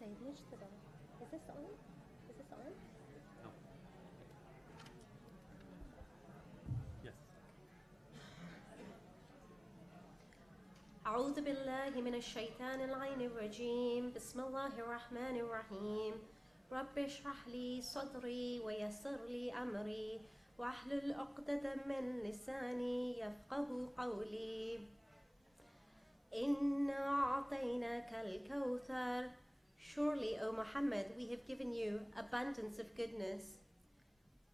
Is this on? Is this on? No. Yes. أعوذ بالله من الشيطان اللعين الرجيم. بسم الله الرحمن الرحيم. رب اشرح لي صدري ويسر لي أمري واحلل عقدة من لساني يفقه قولي. إنا أعطيناك الكوثر. Surely, O Muhammad, we have given you abundance of goodness.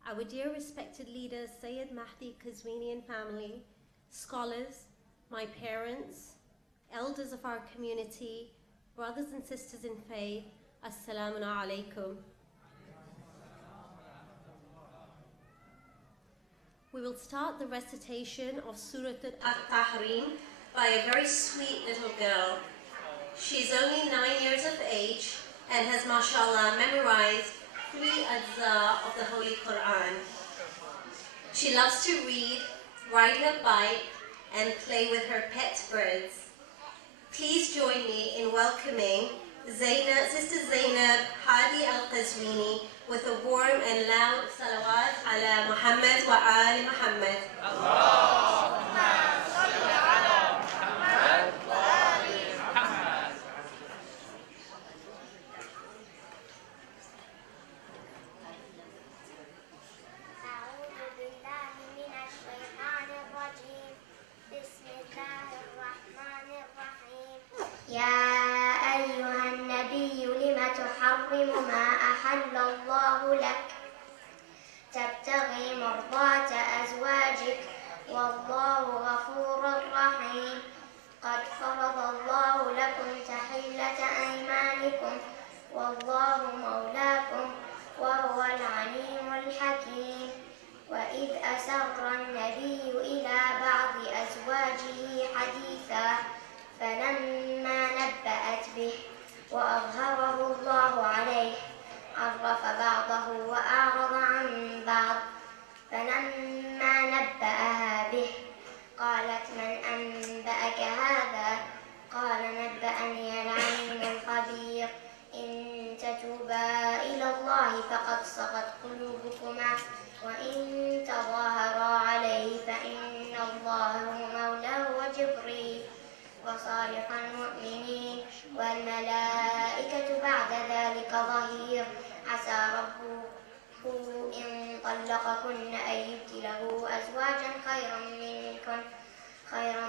Our dear respected leaders, Sayyid Mahdi Qazwinian family, scholars, my parents, elders of our community, brothers and sisters in faith, Assalamu alaikum. We will start the recitation of Surah Al-Tahrim by a very sweet little girl. She's only 9 years of age and has, mashallah, memorized 3 ajza of the Holy Quran. She loves to read, ride her bike, and play with her pet birds. Please join me in welcoming Sister Zainab Hadi Al-Qazwini with a warm and loud salawat ala Muhammad wa ali Muhammad. Allahumma salli ala Muhammad wa ali Muhammad. أعوذ بالله من الشيطان الرجيم. بسم الله الرحمن الرحيم. يا أيها النبي لم تحرم ما أحل الله لك تبتغي مرضات أزواجك والله غفور رحيم. قد فرض الله لكم تحلة أيمانكم والله مولاكم وهو العليم الحكيم. وإذ أسر النبي إلى بعض أزواجه حديثا فلما نبأت به وأظهره الله عليه عرف بعضه وأعرض عن بعض. فلما نبأها به قالت من أنبأك هذا؟ قال نبأني العليم الخبير. إن تتوبا إلى الله فقد صغت قلوبكما وإن تظاهرا عليه فإن الله هو مولاه وجبريل وصالح المؤمنين والملائكة بعد ذلك ظهير. عسى ربه إن طلقكن أن يبدله أزواجا خيرا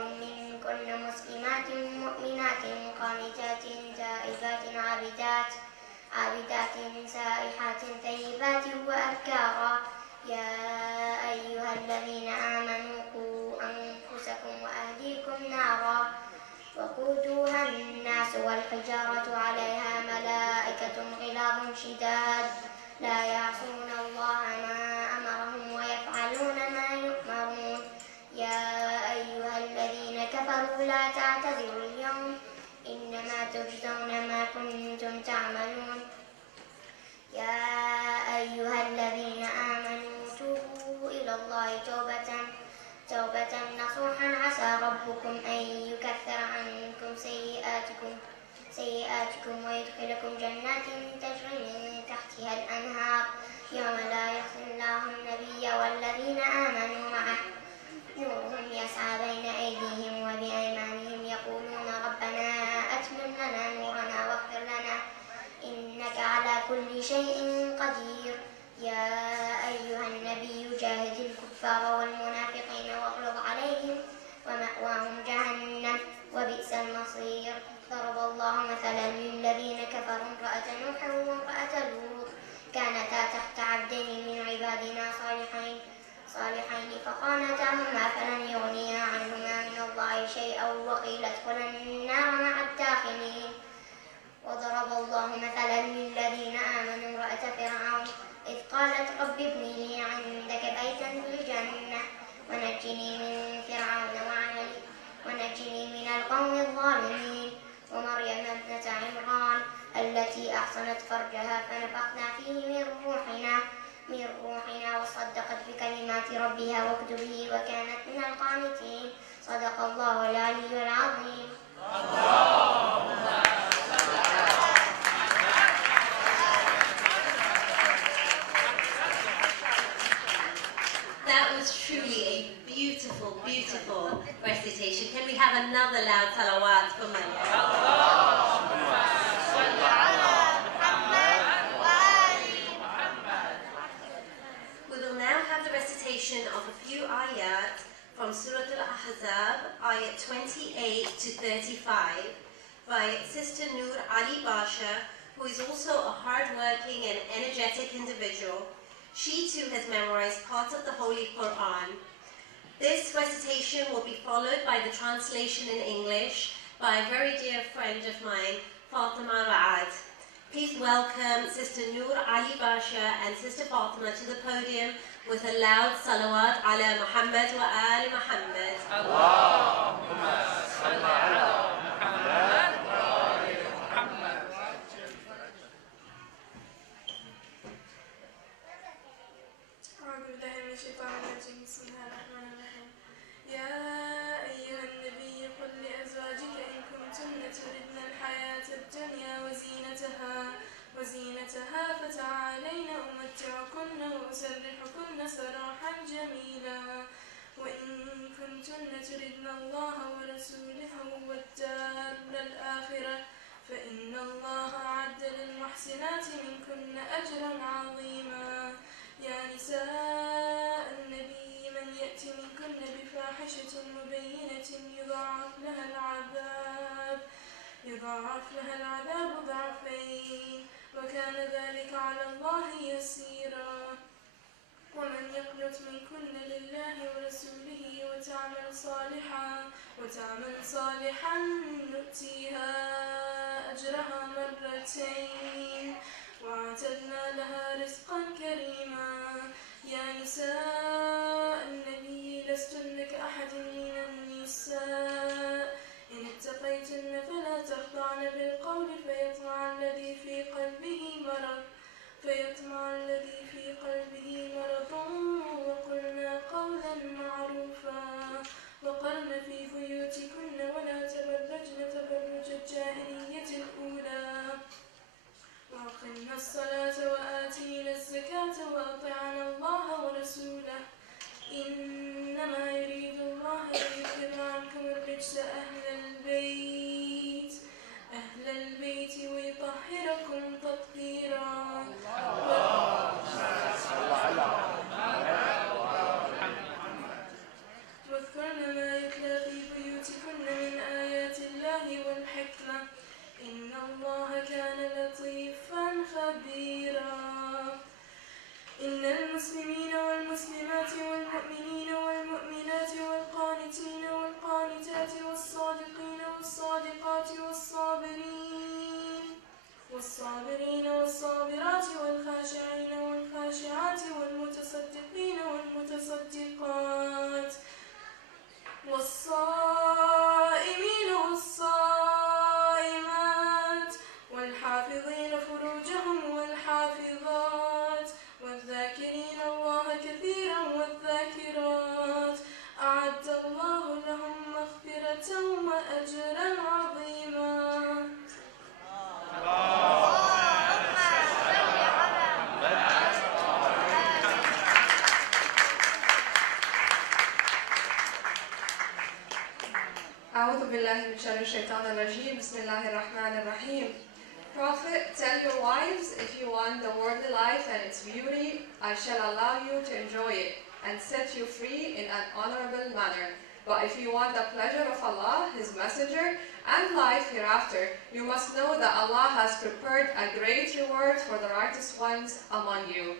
منكن مسلمات مؤمنات قانتات تائبات عابدات سائحات ثيبات وأبكارا. يا أيها الذين آمنوا قوا أنفسكم وأهليكم نارا وقودها الناس والحجارة عليها ملائكة غلاظ شداد لا يعصون الله ما أمرهم ويفعلون ما يؤمرون. يا أيها الذين كفروا لا تعتذروا اليوم إنما تجزون ما كنتم تعملون. يا أيها الذين آمنوا توبوا إلى الله توبة نصوحا عسى ربكم أن يكفر عنكم سيئاتكم ويدخلكم جنات تجري من تحتها الأنهار يوم لا يخزي الله النبي والذين آمنوا معه نورهم يسعى بين أيديهم وبأيمانهم يقولون ربنا أتمم لنا نورنا واغفر لنا إنك على كل شيء قدير. يا أيها النبي جاهد الكفار والمنافقين واغلظ عليهم ومأواهم جهنم وبئس المصير. ضرب الله مثلا للذين كفروا امرأة نوح وامرأة لوط كانتا تحت عبدين من عبادنا صالحين فخانتاهما فلم يغنيا عنهما من الله شيئا وقيل ادخلا النار مع الداخلين. وضرب الله مثلا للذين آمنوا امرأة فرعون إذ قالت رب ابن لي عندك بيتا في الجنة ونجني من فرعون وعمله ونجني من القوم الظالمين. ومريم ابنة عمران التي أحصنت فرجها فنفخنا فيه من روحنا وصدقت بكلمات ربها وكتبه وكانت من القانتين. صدق الله العلي العظيم. اللهم صل على 28 to 35 by Sister Noor Ali Basha, who is also a hard-working and energetic individual. She too has memorized parts of the Holy Quran. This recitation will be followed by the translation in English by a very dear friend of mine, Fatima Ra'ad. Please welcome Sister Noor Ali Basha and Sister Fatima to the podium with a loud salawat ala Muhammad wa ali Muhammad. Allahumma salli ala Muhammad wa ali Muhammad. أعوذ بالله من الشيطان الرجيم. بسم الله الرحمن الرحيم. يا أيها النبي قل لأزواجك إن كنتن تردن الحياة الدنيا وزينتها فتعالين أمتعكن وأسرحكن سراحا جميلا وإن كنتن تردن الله ورسوله والدار الآخرة فإن الله أعد للمحسنات منكن أجرا عظيما. يا نساء النبي من يأت منكن بفاحشة مبينة يضاعف لها العذاب ضعفين وكان ذلك على الله يسيرا. ومن يقنت منكن لله ورسوله وتعمل صالحا نؤتيها أجرها مرتين وأعتدنا لها رزقا كريما. يا نساء النبي لستن كأحد من النساء إن اتقيتن فلا تخضعن بالقول فيطمع الذي في قلبه مرض وقلنا قولا معروفا وقرن في بيوتكن ولا تبرجن تبرج الجاهلية الأولى وأقمنا الصلاة وآتينا الزكاة وأطعنا الله ورسوله إنما يريد الله ليذهب عنكم الرجس أهل البيت ويطهركم تطهيرا. واذكرن ما يتلى في بيوتكن من آيات الله والحكمة إن الله كان لطيفا خبيرا. إن المسلمين والمسلمات والمؤمنين والمؤمنات والقانتين والقانتات والصادقين والصادقات والصابرين والصابرات والخاشعين والخاشعات والمتصدقين والمتصدقات والصائمين والصائمات والحافظين فروجهم والحافظات والذاكرين الله كثيرا والذاكرات أعد الله لهم مغفرة وأجرا عظيما. أعوذ بالله من شر الشيطان الرجيم. بسم الله الرحمن الرحيم. Prophet, tell your wives, if you want the worldly life and its beauty, I shall allow you to enjoy it and set you free in an honorable manner. But if you want the pleasure of Allah, His Messenger, and life hereafter, you must know that Allah has prepared a great reward for the righteous ones among you.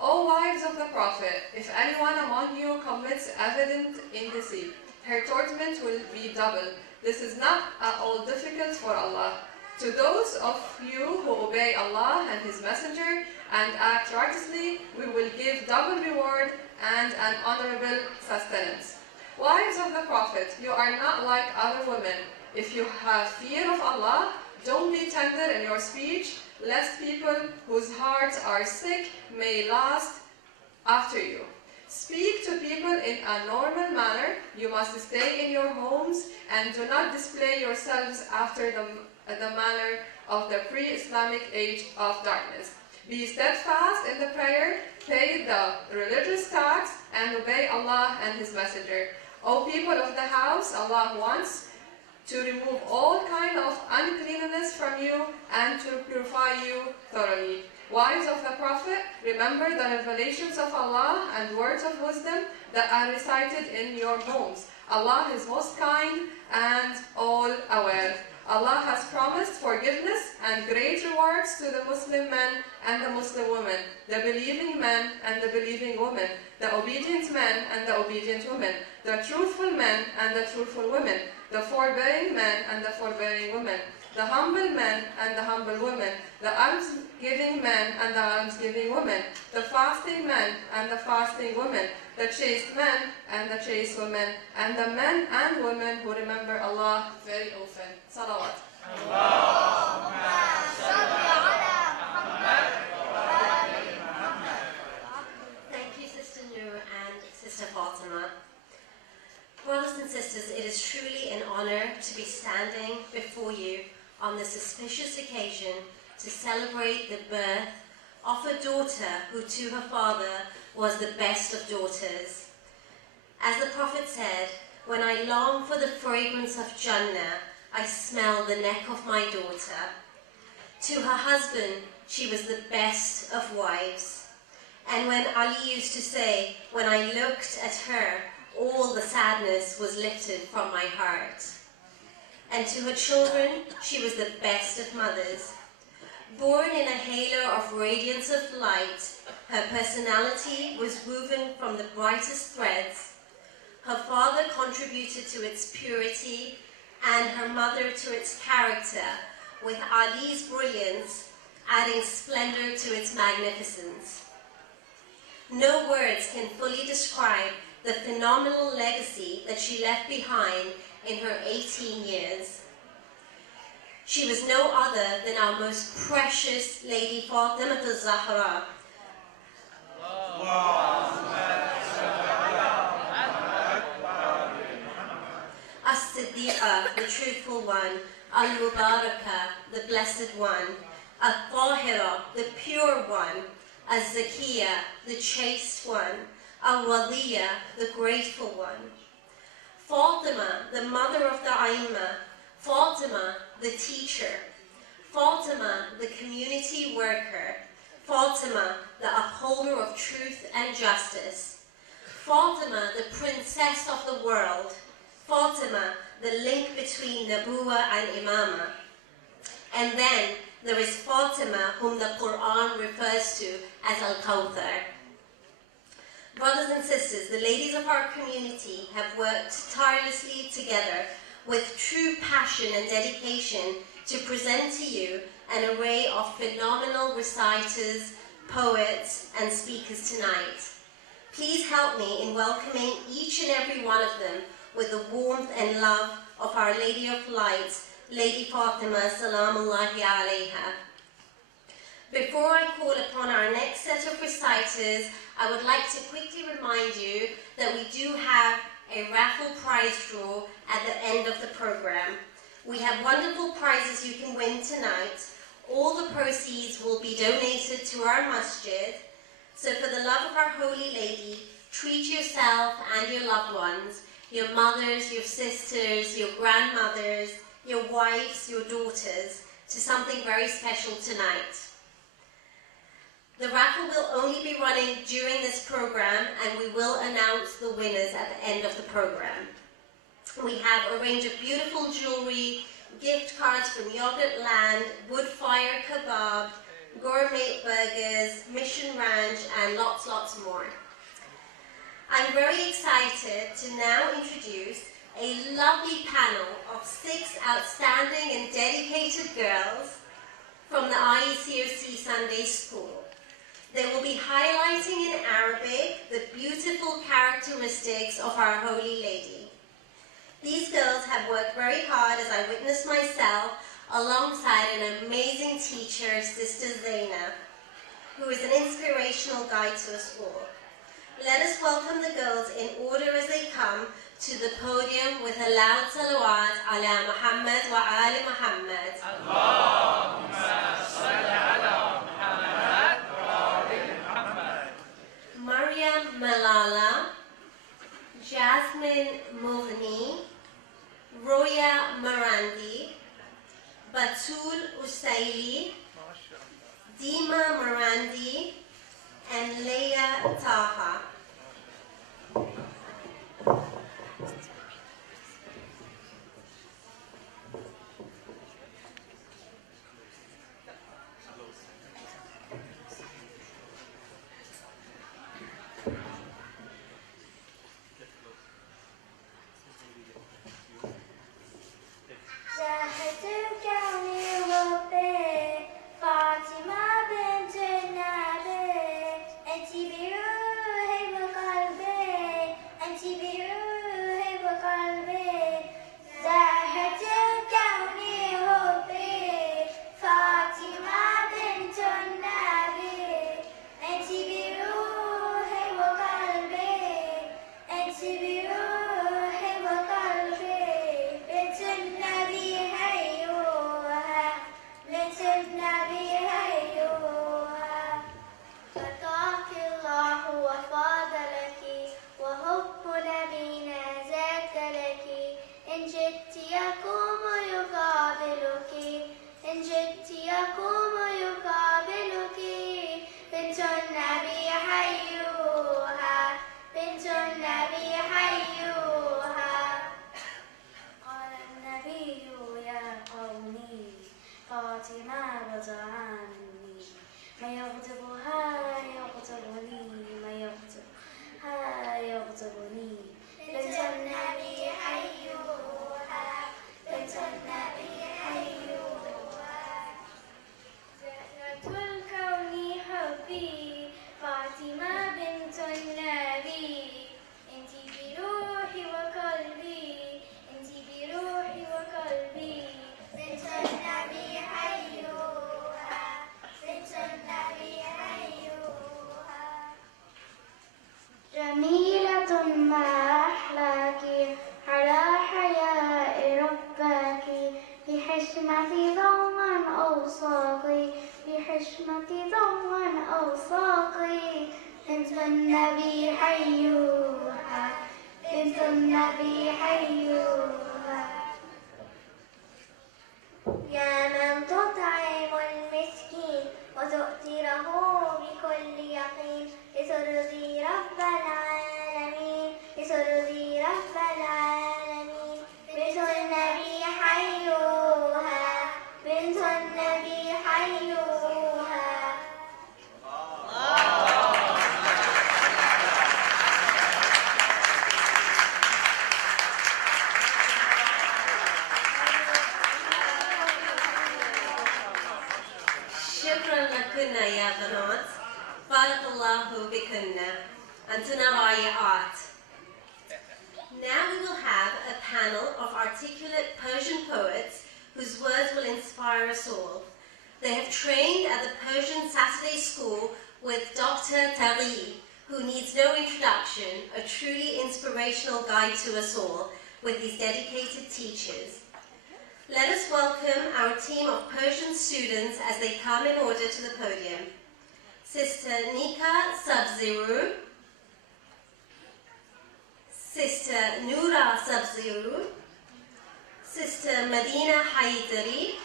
O wives of the Prophet, if anyone among you commits evident indeceit, her torment will be double. This is not at all difficult for Allah. To those of you who obey Allah and His Messenger and act righteously, we will give double reward and an honorable sustenance. Wives of the Prophet, you are not like other women. If you have fear of Allah, don't be tender in your speech, lest people whose hearts are sick may lust after you. Speak to people in a normal manner. You must stay in your homes and do not display yourselves after the manner of the pre-Islamic age of darkness. Be steadfast in the prayer, pay the religious tax, and obey Allah and His Messenger. O people of the house, Allah wants to remove all kind of uncleanness from you and to purify you thoroughly. Wives of the Prophet, remember the revelations of Allah and words of wisdom that are recited in your homes. Allah is most kind and all aware. Allah has promised forgiveness and great rewards to the Muslim men and the Muslim women, the believing men and the believing women, the obedient men and the obedient women, the truthful men and the truthful women, the forbearing men and the forbearing women, the humble men and the humble women, the alms-giving men and the alms-giving women, the fasting men and the fasting women, the chaste men and the chaste women, and the men and women who remember Allah very often. Salawat. Thank you, Sister Noor and Sister Fatima. Brothers and sisters, it is truly an honor to be standing before you on this auspicious occasion to celebrate the birth of a daughter who to her father was the best of daughters. As the Prophet said, when I long for the fragrance of Jannah, I smell the neck of my daughter. To her husband, she was the best of wives. And when Ali used to say, when I looked at her, all the sadness was lifted from my heart. And to her children, she was the best of mothers. Born in a halo of radiance of light, her personality was woven from the brightest threads. Her father contributed to its purity and her mother to its character, with Ali's brilliance adding splendor to its magnificence. No words can fully describe the phenomenal legacy that she left behind in her 18 years. She was no other than our most precious Lady Fatima al-Zahra. As-Siddiqa, the truthful one, Al-Mubarakah, the blessed one, Al-Tahira, the pure one, Al-Zakiyah, the chaste one, Al-Waliya, the grateful one. Fatima, the mother of the Aimma, Fatima, the teacher, Fatima, the community worker, Fatima, the upholder of truth and justice, Fatima, the princess of the world, Fatima, the link between Nabuwa and Imama. And then there is Fatima, whom the Quran refers to as Al-Kawthar. Brothers and sisters, the ladies of our community have worked tirelessly together with true passion and dedication to present to you an array of phenomenal reciters, poets, and speakers tonight. Please help me in welcoming each and every one of them with the warmth and love of Our Lady of Light, Lady Fatima, Salamullahi alayha. Before I call upon our next set of reciters, I would like to quickly remind you that we do have a raffle prize draw at the end of the program. We have wonderful prizes you can win tonight. All the proceeds will be donated to our masjid. So for the love of our Holy Lady, treat yourself and your loved ones, your mothers, your sisters, your grandmothers, your wives, your daughters, to something very special tonight. The raffle will only be running during this program, and we will announce the winners at the end of the program. We have a range of beautiful jewelry, gift cards from Yogurt Land, Wood Fire Kebab, Gourmet Burgers, Mission Ranch, and lots more. I'm very excited to now introduce a lovely panel of 6 outstanding and dedicated girls from the IECOC Sunday School. They will be highlighting in Arabic the beautiful characteristics of our Holy Lady. These girls have worked very hard, as I witnessed myself, alongside an amazing teacher, Sister Zainab, who is an inspirational guide to us all. Let us welcome the girls in order as they come to the podium with a loud salawat ala Muhammad wa ali Muhammad. Allahumma salli ala Muhammad wa ali Muhammad. Maryam Malala, Jasmine Mughni, Roya Marandi, Batul Usaili, Dima Marandi, and Leia Taha. الحشمة ضوءا أو ساقي بنت النبي حيوها بنت النبي حيوها يا من تطعم المسكين وتؤثره بكل يقين لترضي رب العالمين لترضي رب العالمين بنت النبي حيوها بنت النبي حيوها شكرا لكنا يا بنات. بارك الله بكنا. أنتن رائعات. Now we will have a panel of articulate Persian poets whose words will inspire us all. They have trained at the Persian Saturday School with Dr. Taghi, who needs no introduction, a truly inspirational guide to us all with his dedicated teachers. Let us welcome our team of Persian students as they come in order to the podium. Sister Nika Sabziru, Sister Noura Sabziru, Sister Medina Haidari,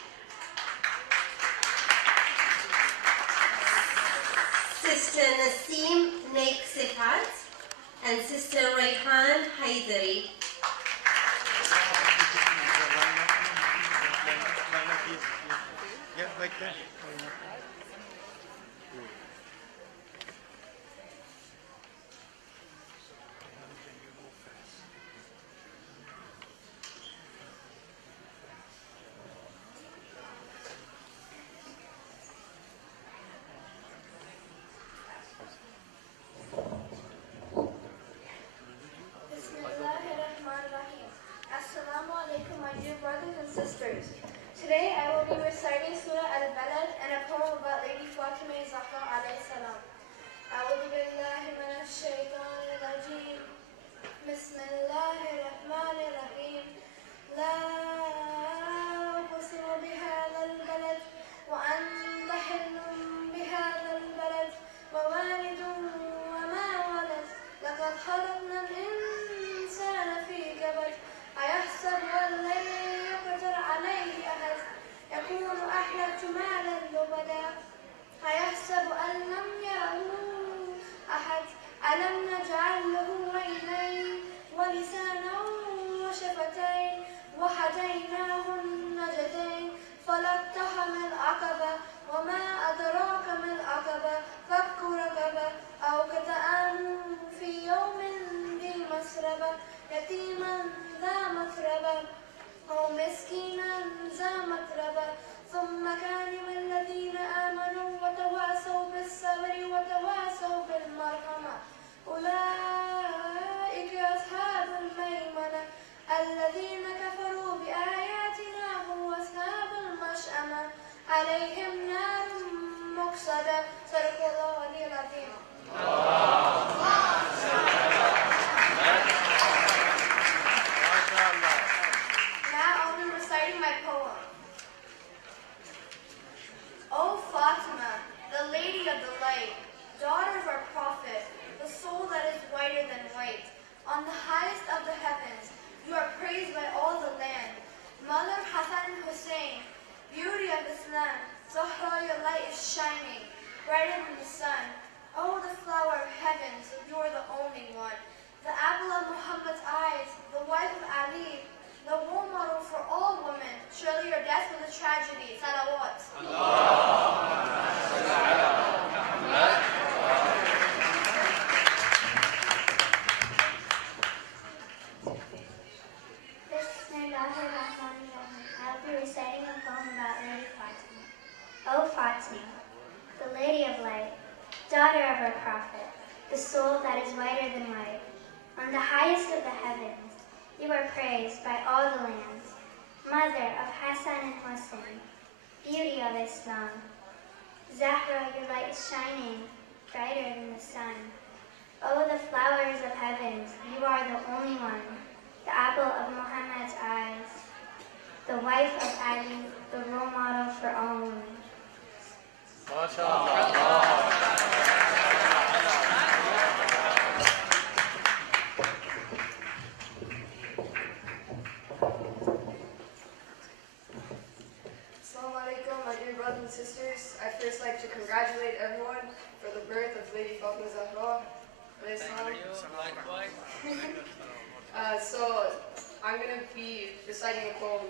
Sister Naseem Naik Sifat, and Sister Rayhan Haidari. Yeah, like that. Bismillahirrahmanirrahim. Assalamu alaikum, my dear brothers and sisters. Today I will be reciting Surah Al-Balad and a poem about Lady Fatima Zahra alayhi salam. أعوذ بالله من الشيطان الرجيم. بسم الله الرحمن الرحيم. لا أقسم بهذا البلد وأنت حل بهذا البلد ووالد وما ولد لقد خلقنا الإنسان في كبد أيحسب أن لن يقدر عليه أحد يقول أهلكت مالا لبدا أيحسب أن لم يره أحد ألم نجعل له عينين ولسانا وشفتين وهديناه النجدين فلاقتحم العقبة وما أدراك ما العقبة فك رقبة أو كطعام في يوم ذي مسربة يتيما ذا متربة أو مسكينا ذا متربة ثم كان من الذين آمنوا وتواصوا بالصبر وتواصوا بالمرحمة أولئك أصحاب الميمنة الذين كفروا بآياتنا هم أصحاب المشأمة عليهم نار مقصدة صدق الله العلي العظيم. Now I'll be reciting my poem. O Fatima, the lady of the light, daughter of our prophet, the soul that is whiter than white, on the highest of the heavens, you are praised by all the land. Mother of Hassan and Hussein, beauty of Islam, Zahra, your light is shining, brighter than the sun. O the flower of heavens, you are the only one. The apple of Muhammad's eyes, the wife of Ali, the role model for all women. Surely your death was a tragedy. Salawat. Bismillahirrahmanirrahim. I'll be reciting a poem about Lady Fatima. O Fatima, the Lady of Light, daughter of our prophet, the soul that is whiter than white. On the highest of the heavens, you are praised by all the lands. Mother of Hassan and Hussein, beauty of Islam. Zahra, your light is shining, brighter than the sun. O the flowers of heavens, you are the only one. The apple of Muhammad's eyes, the wife of Ali, the role model for all women. I'd first like to congratulate everyone for the birth of Lady Fatima Zahra. So I'm going to be reciting a poem.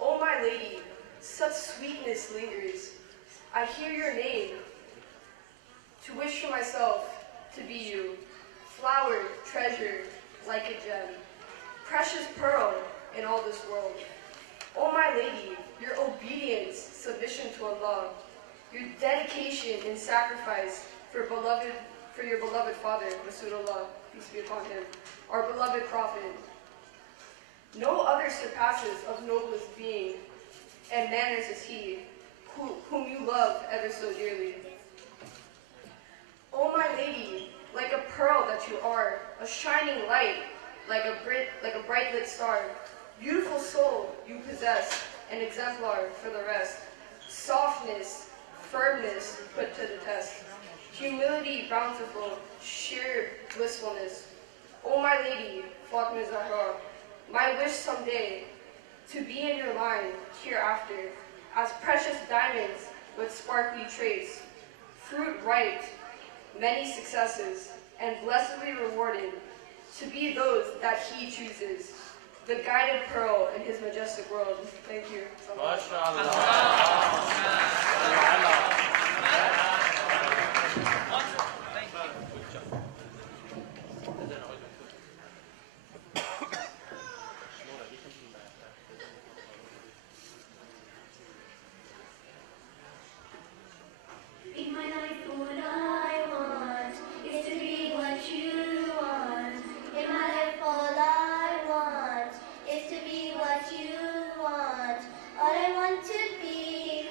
Oh my lady, such sweetness lingers. I hear your name. To wish for myself to be you, flower, treasure, like a gem, precious pearl in all this world. Oh my lady, your obedience, submission to Allah, your dedication and sacrifice for your beloved father, Rasulullah, peace be upon him, our beloved prophet. No other surpasses of noblest being and manners is he, whom you love ever so dearly. Oh my lady, like a pearl that you are, a shining light, like a bright lit star, beautiful soul you possess, an exemplar for the rest, softness, firmness put to the test, humility bountiful, sheer blissfulness. Oh my lady, Fatima Zahra, my wish someday to be in your line hereafter, as precious diamonds with sparkly trace, fruit ripe, many successes, and blessedly rewarded, to be those that he chooses, the guided pearl in his majestic world. Thank you. In my life, what I want is to be what you want. In my life, all I want is to be what you want. All I want to be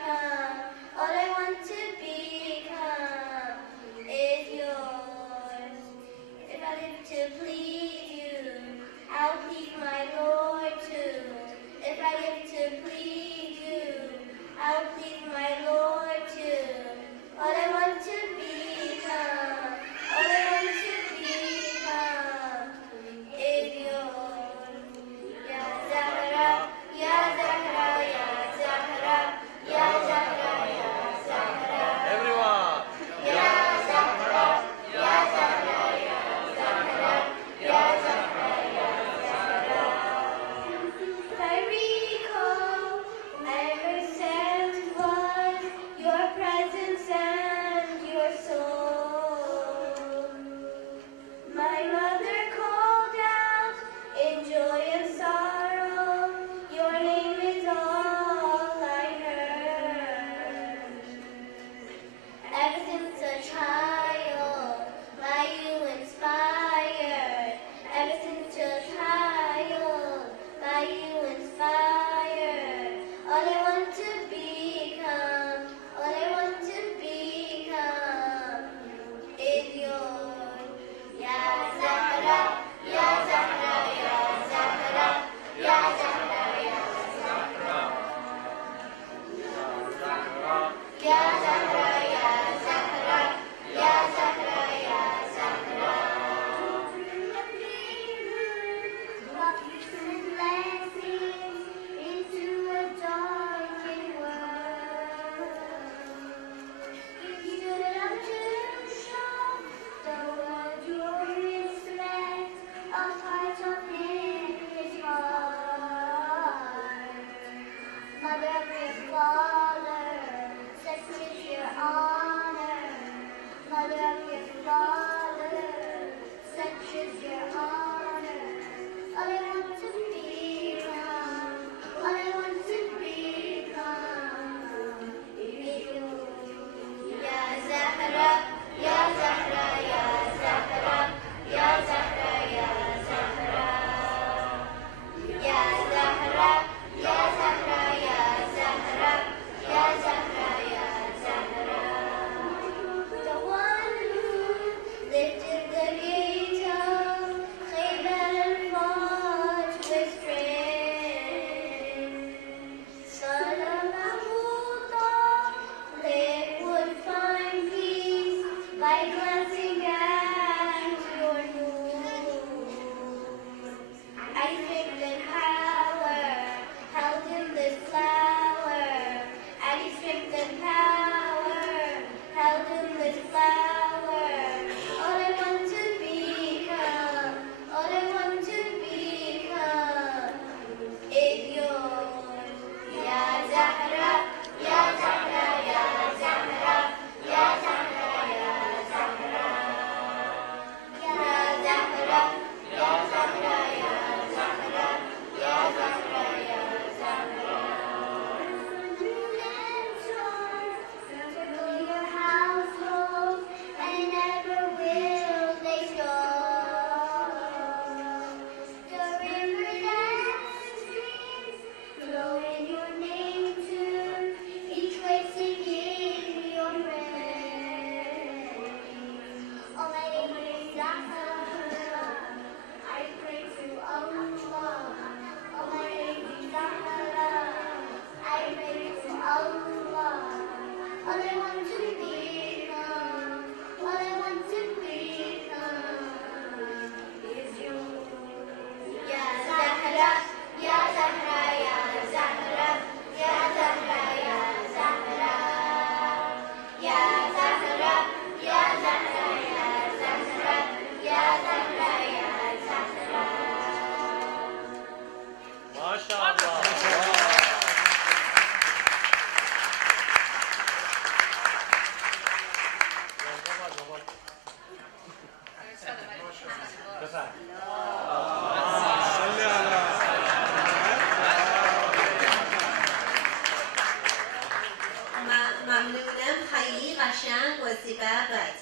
قشنگ و زیبابت.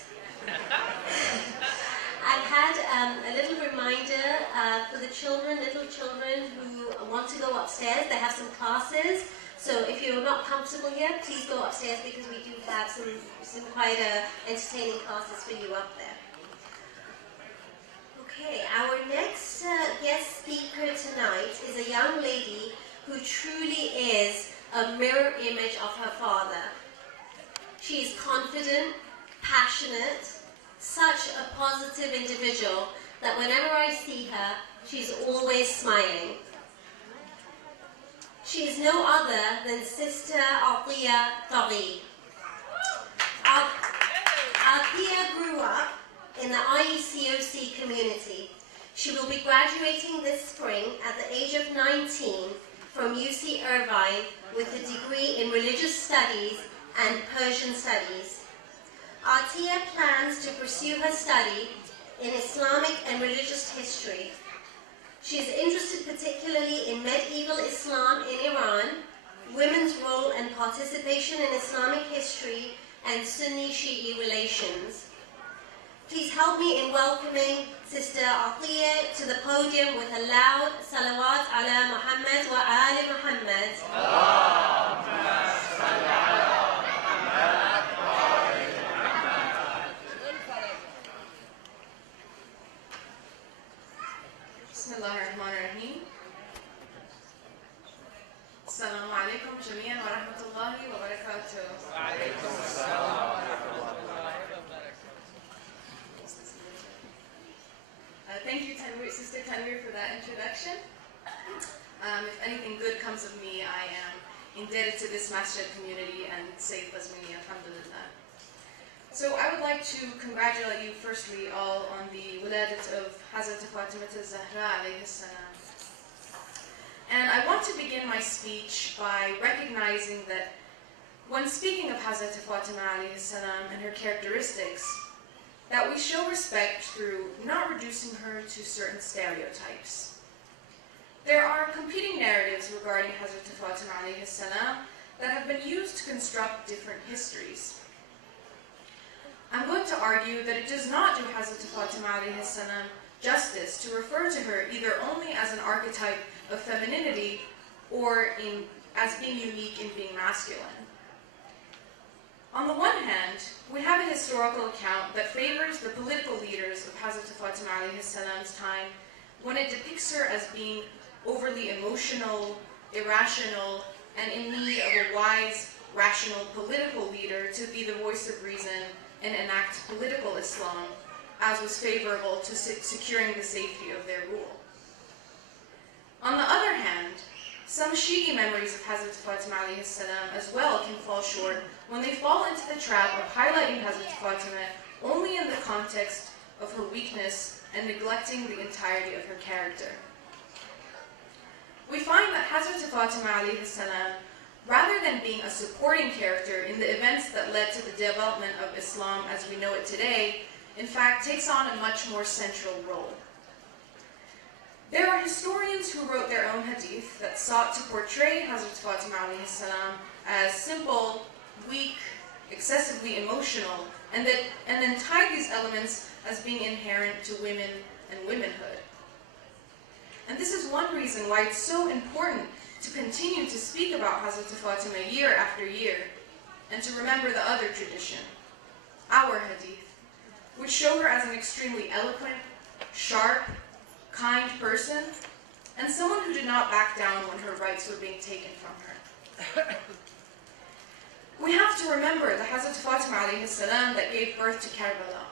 I've had a little reminder for the children, little children who want to go upstairs. They have some classes. So if you're not comfortable here, please go upstairs because we do have some quite entertaining classes for you up there. Okay, our next guest speaker tonight is a young lady who truly is a mirror image of her father. She is confident, passionate, such a positive individual that whenever I see her, she's always smiling. She is no other than Sister Atiya Taghi. Atiya grew up in the IECOC community. She will be graduating this spring at the age of 19 from UC Irvine with a degree in religious studies and Persian studies. Atiya plans to pursue her study in Islamic and religious history. She is interested particularly in medieval Islam in Iran, women's role and participation in Islamic history, and Sunni-Shi'i relations. Please help me in welcoming Sister Atiya to the podium with a loud salawat ala Muhammad wa ali Muhammad. Bismillahirrahmanirrahim. Assalamu alaikum jami'an wa rahmatullahi wa barakatuh. Thank you, Sister Tanvir, for that introduction. If anything good comes of me, I am indebted to this masjid community and Sayyid Bazmini, alhamdulillah. So I would like to congratulate you firstly all on the wiladat of Hazrat Fatima al-Zahra alayhi salam. And I want to begin my speech by recognizing that when speaking of Hazrat Fatima alayhi salam and her characteristics, that we show respect through not reducing her to certain stereotypes. There are competing narratives regarding Hazrat Fatima alayhi salam that have been used to construct different histories. I'm going to argue that it does not do Hazrat Fatima alayhi salam justice to refer to her either only as an archetype of femininity or as being unique in being masculine. On the one hand, we have a historical account that favors the political leaders of Hazrat Fatima alayhi salam's time when it depicts her as being overly emotional, irrational, and in need of a wise, rational political leader to be the voice of reason and enact political Islam, as was favorable to securing the safety of their rule. On the other hand, some Shi'i memories of Hazrat Fatima alayhi salam as well can fall short when they fall into the trap of highlighting Hazrat Fatima only in the context of her weakness and neglecting the entirety of her character. We find that Hazrat Fatima alayhi salam, rather than being a supporting character in the events that led to the development of Islam as we know it today, in fact takes on a much more central role. There are historians who wrote their own hadith that sought to portray Hazrat Fatima alayhi salam as simple, weak, excessively emotional, and then tied these elements as being inherent to women and womanhood. And this is one reason why it's so important to continue to speak about Hazrat Fatima year after year, and to remember the other tradition, our hadith, which show her as an extremely eloquent, sharp, kind person, and someone who did not back down when her rights were being taken from her. We have to remember the Hazrat Fatima alayhi salam that gave birth to Karbala.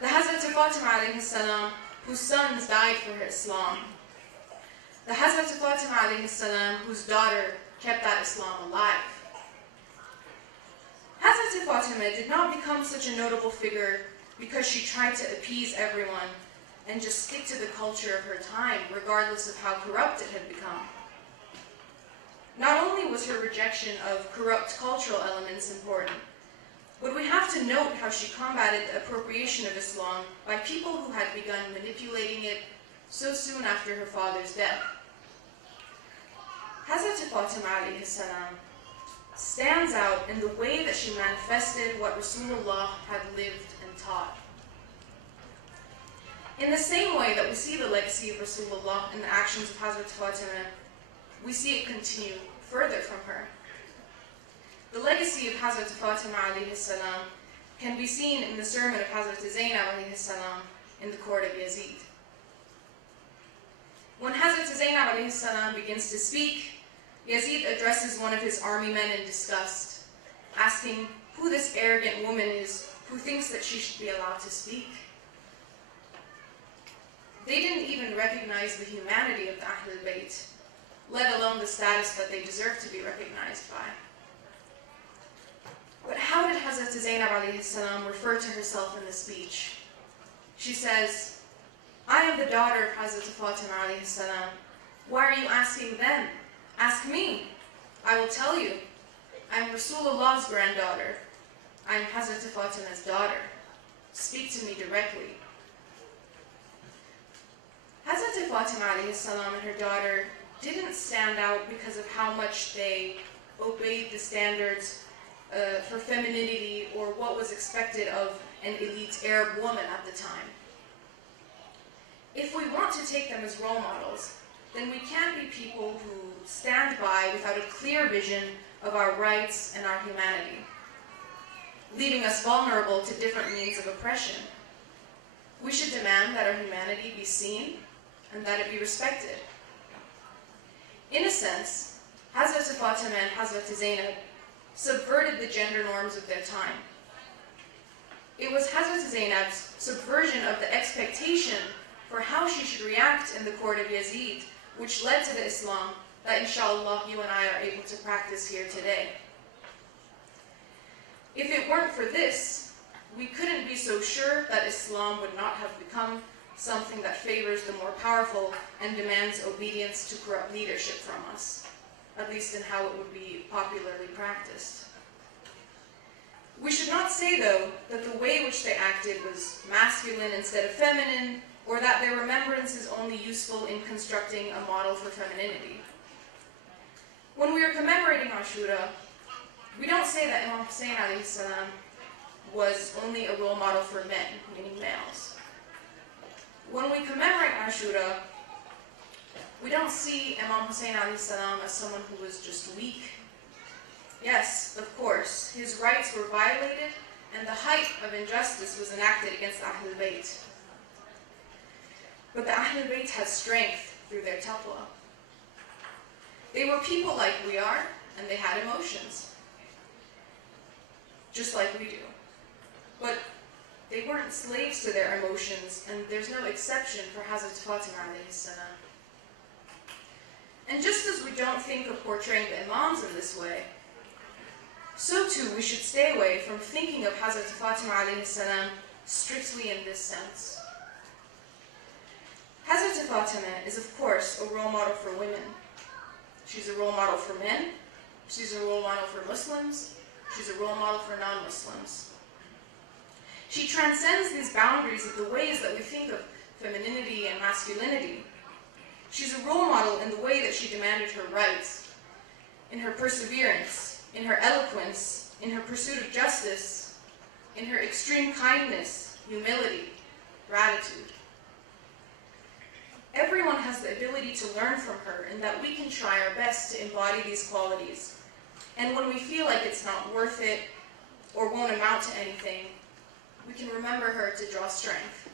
The Hazrat Fatima alayhi salam whose sons died for her Islam. The Hazrat Fatima alayhi salam whose daughter kept that Islam alive. Hazrat Fatima did not become such a notable figure because she tried to appease everyone and just stick to the culture of her time, regardless of how corrupt it had become. Not only was her rejection of corrupt cultural elements important, but we have to note how she combated the appropriation of Islam by people who had begun manipulating it so soon after her father's death. Hazrat Fatima alayhi salam stands out in the way that she manifested what Rasulullah had lived and taught. In the same way that we see the legacy of Rasulullah in the actions of Hazrat Fatima, we see it continue further from her. The legacy of Hazrat Fatima alayhi salam can be seen in the sermon of Hazrat Zainab alayhi salam in the court of Yazid. When Hazrat Zainab alayhi salam begins to speak, Yazid addresses one of his army men in disgust, asking who this arrogant woman is who thinks that she should be allowed to speak. They didn't even recognize the humanity of the Ahlul Bayt, let alone the status that they deserve to be recognized by. But how did Hazrat Zainab alayhi salam refer to herself in the speech? She says, I am the daughter of Hazrat Fatima alayhi salam. Why are you asking them? Ask me. I will tell you. I'm Rasulullah's granddaughter. I'm Hazrat Fatima's daughter. Speak to me directly. Hazrat Fatima alayhi salam and her daughter didn't stand out because of how much they obeyed the standards for femininity or what was expected of an elite Arab woman at the time. If we want to take them as role models, then we can't be people who stand by without a clear vision of our rights and our humanity, leaving us vulnerable to different means of oppression. We should demand that our humanity be seen and that it be respected. In a sense, Hazrat Fatima and Hazrat Zainab subverted the gender norms of their time. It was Hazrat Zainab's subversion of the expectation for how she should react in the court of Yazid which led to the Islam that inshallah you and I are able to practice here today. If it weren't for this, we couldn't be so sure that Islam would not have become something that favors the more powerful and demands obedience to corrupt leadership from us, at least in how it would be popularly practiced. We should not say, though, that the way which they acted was masculine instead of feminine, or that their remembrance is only useful in constructing a model for femininity. When we are commemorating Ashura, we don't say that Imam Hussein alayhi salam was only a role model for men, meaning males. When we commemorate Ashura, we don't see Imam Hussein alayhi salam as someone who was just weak. Yes, of course, his rights were violated and the height of injustice was enacted against Ahlul Bayt. But the Ahlul Bayt had strength through their taqwa. They were people like we are, and they had emotions, just like we do. But they weren't slaves to their emotions, and there's no exception for Hazrat Fatima alayhi salam. And just as we don't think of portraying the Imams in this way, so too we should stay away from thinking of Hazrat Fatima alayhi salam strictly in this sense. Hazrat Fatima is of course a role model for women. She's a role model for men, she's a role model for Muslims, she's a role model for non-Muslims. She transcends these boundaries of the ways that we think of femininity and masculinity. She's a role model in the way that she demanded her rights, in her perseverance, in her eloquence, in her pursuit of justice, in her extreme kindness, humility, gratitude. Everyone has the ability to learn from her, and that we can try our best to embody these qualities. And when we feel like it's not worth it or won't amount to anything, we can remember her to draw strength.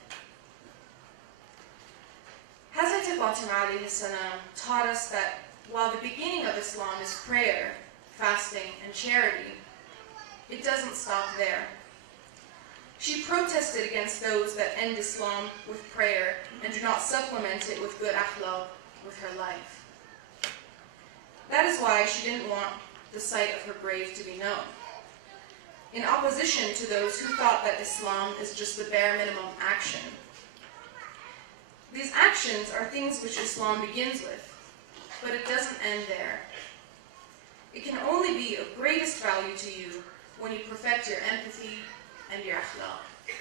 Hazrat Fatima alayhi salam taught us that while the beginning of Islam is prayer, fasting, and charity, it doesn't stop there. She protested against those that end Islam with prayer and do not supplement it with good akhlaq with her life. That is why she didn't want the site of her grave to be known, in opposition to those who thought that Islam is just the bare minimum action. These actions are things which Islam begins with, but it doesn't end there. It can only be of greatest value to you when you perfect your empathy and your akhlaq.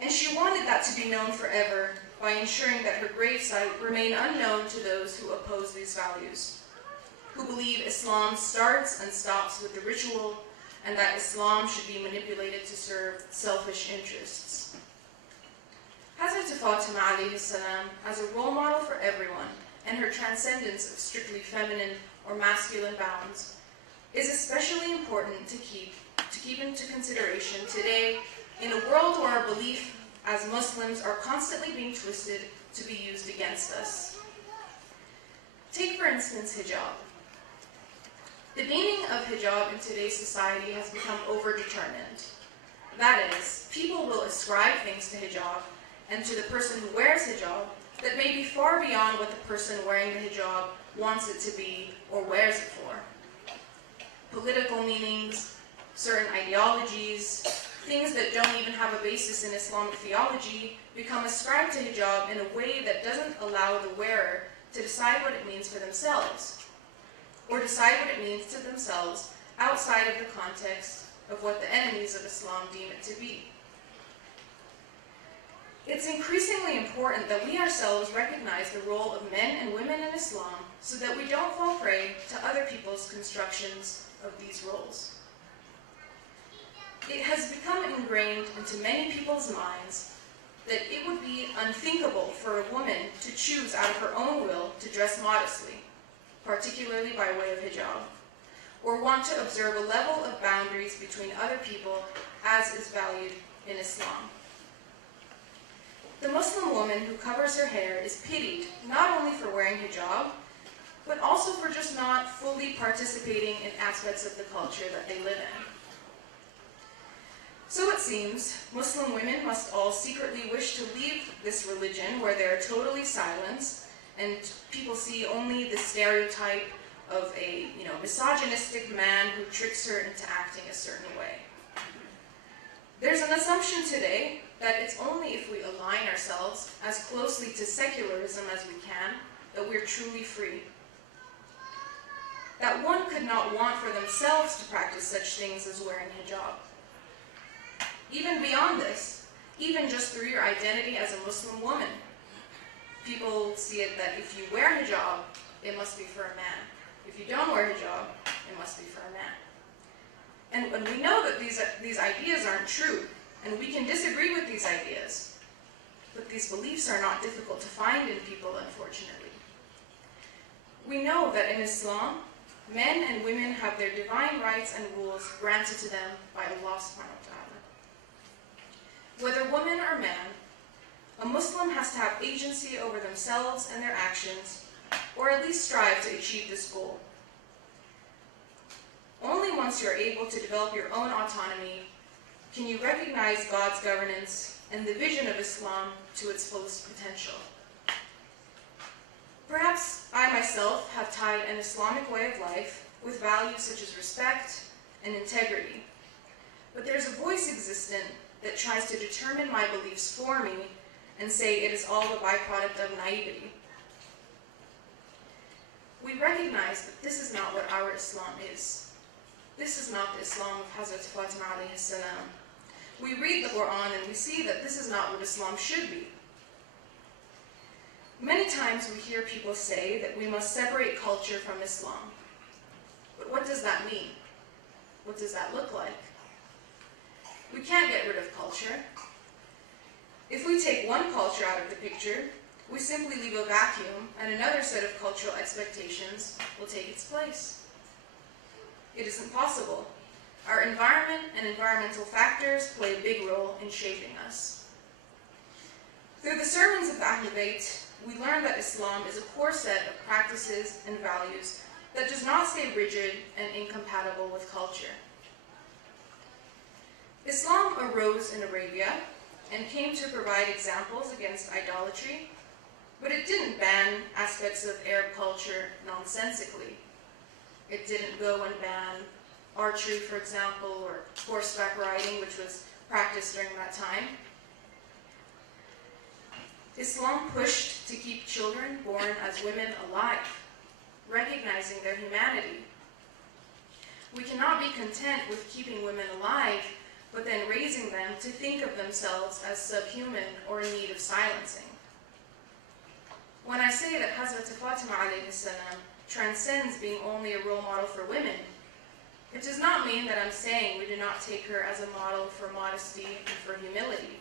And she wanted that to be known forever by ensuring that her gravesite remain unknown to those who oppose these values, who believe Islam starts and stops with the ritual and that Islam should be manipulated to serve selfish interests. Hazrat Fatima alayhi salam, as a role model for everyone, and her transcendence of strictly feminine or masculine bounds, is especially important to keep into consideration today in a world where our belief as Muslims are constantly being twisted to be used against us. Take, for instance, hijab. The meaning of hijab in today's society has become overdetermined. That is, people will ascribe things to hijab and to the person who wears hijab that may be far beyond what the person wearing the hijab wants it to be or wears it for. Political meanings, certain ideologies, things that don't even have a basis in Islamic theology become ascribed to hijab in a way that doesn't allow the wearer to decide what it means for themselves, or decide what it means to themselves outside of the context of what the enemies of Islam deem it to be. It's increasingly important that we ourselves recognize the role of men and women in Islam so that we don't fall prey to other people's constructions of these roles. It has become ingrained into many people's minds that it would be unthinkable for a woman to choose out of her own will to dress modestly, particularly by way of hijab, or want to observe a level of boundaries between other people as is valued in Islam. The Muslim woman who covers her hair is pitied not only for wearing hijab, but also for just not fully participating in aspects of the culture that they live in. So it seems, Muslim women must all secretly wish to leave this religion where they are totally silenced and people see only the stereotype of a misogynistic man who tricks her into acting a certain way. There's an assumption today that it's only if we align ourselves as closely to secularism as we can that we're truly free. That one could not want for themselves to practice such things as wearing hijab. Even beyond this, even just through your identity as a Muslim woman, people see it that if you wear hijab, it must be for a man. If you don't wear hijab, it must be for a man. And we know that these ideas aren't true, and we can disagree with these ideas, but these beliefs are not difficult to find in people, unfortunately. We know that in Islam, men and women have their divine rights and rules granted to them by Allah subhanahu wa ta'ala. Whether woman or man, a Muslim has to have agency over themselves and their actions, or at least strive to achieve this goal. Only once you're able to develop your own autonomy can you recognize God's governance and the vision of Islam to its fullest potential. Perhaps I myself have tied an Islamic way of life with values such as respect and integrity, but there's a voice existent that tries to determine my beliefs for me and say it is all a byproduct of naivety. We recognize that this is not what our Islam is. This is not the Islam of Hazrat Fatima alayhi salam. We read the Quran and we see that this is not what Islam should be. Many times we hear people say that we must separate culture from Islam. But what does that mean? What does that look like? We can't get rid of culture. If we take one culture out of the picture, we simply leave a vacuum and another set of cultural expectations will take its place. It isn't possible. Our environment and environmental factors play a big role in shaping us. Through the sermons of the Ahlul Bayt, we learn that Islam is a core set of practices and values that does not stay rigid and incompatible with culture. Islam arose in Arabia and came to provide examples against idolatry, but it didn't ban aspects of Arab culture nonsensically. It didn't go and ban archery, for example, or horseback riding, which was practiced during that time. Islam pushed to keep children born as women alive, recognizing their humanity. We cannot be content with keeping women alive, but then raising them to think of themselves as subhuman or in need of silencing. When I say that Hazrat Fatima alayhi salam transcends being only a role model for women. It does not mean that I'm saying we do not take her as a model for modesty and for humility.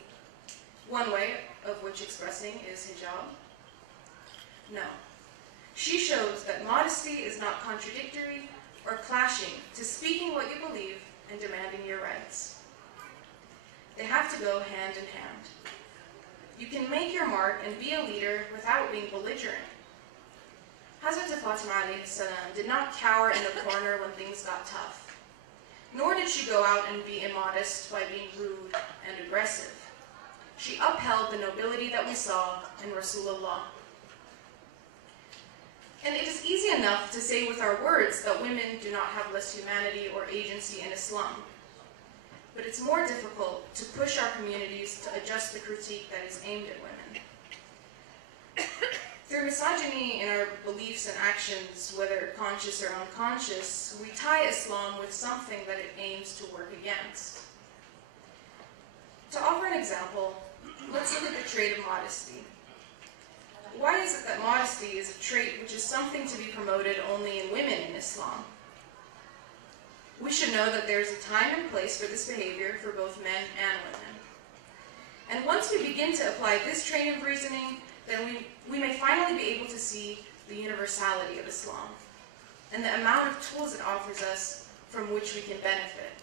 One way of which expressing is hijab. No. She shows that modesty is not contradictory or clashing to speaking what you believe and demanding your rights. They have to go hand in hand. You can make your mark and be a leader without being belligerent. Hazrat Fatima alayhi salam did not cower in a corner when things got tough, nor did she go out and be immodest by being rude and aggressive. She upheld the nobility that we saw in Rasulullah. And it is easy enough to say with our words that women do not have less humanity or agency in Islam. But it's more difficult to push our communities to adjust the critique that is aimed at women. Through misogyny in our beliefs and actions, whether conscious or unconscious, we tie Islam with something that it aims to work against. To offer an example, let's look at the trait of modesty. Why is it that modesty is a trait which is something to be promoted only in women in Islam? We should know that there is a time and place for this behavior for both men and women. And once we begin to apply this train of reasoning, then we may finally be able to see the universality of Islam and the amount of tools it offers us from which we can benefit.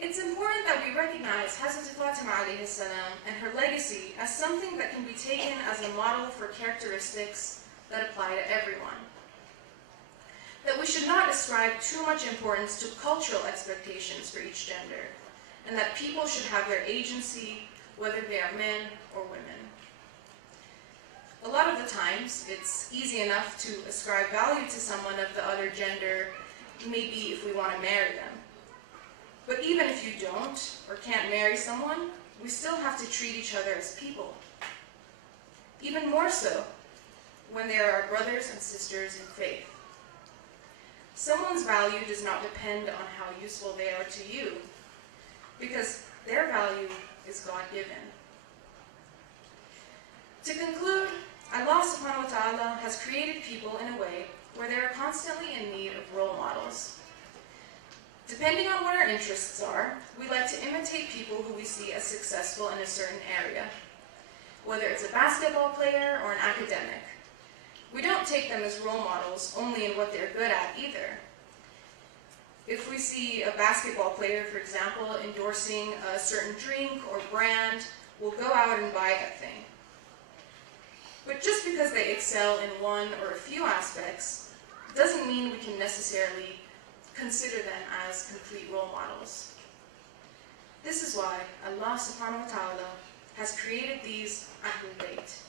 It's important that we recognize Hazrat Fatima alayhi salam and her legacy as something that can be taken as a model for characteristics that apply to everyone. That we should not ascribe too much importance to cultural expectations for each gender, and that people should have their agency, whether they are men or women. A lot of the times, it's easy enough to ascribe value to someone of the other gender, maybe if we want to marry them. But even if you don't or can't marry someone, we still have to treat each other as people. Even more so when they are our brothers and sisters in faith. Someone's value does not depend on how useful they are to you, because their value is God-given. To conclude, Allah subhanahu wa ta'ala has created people in a way where they are constantly in need of role models. Depending on what our interests are, we like to imitate people who we see as successful in a certain area, whether it's a basketball player or an academic. We don't take them as role models only in what they're good at either. If we see a basketball player, for example, endorsing a certain drink or brand, we'll go out and buy that thing. But just because they excel in one or a few aspects, doesn't mean we can necessarily consider them as complete role models. This is why Allah subhanahu wa ta'ala has created these Ahlul Bayt.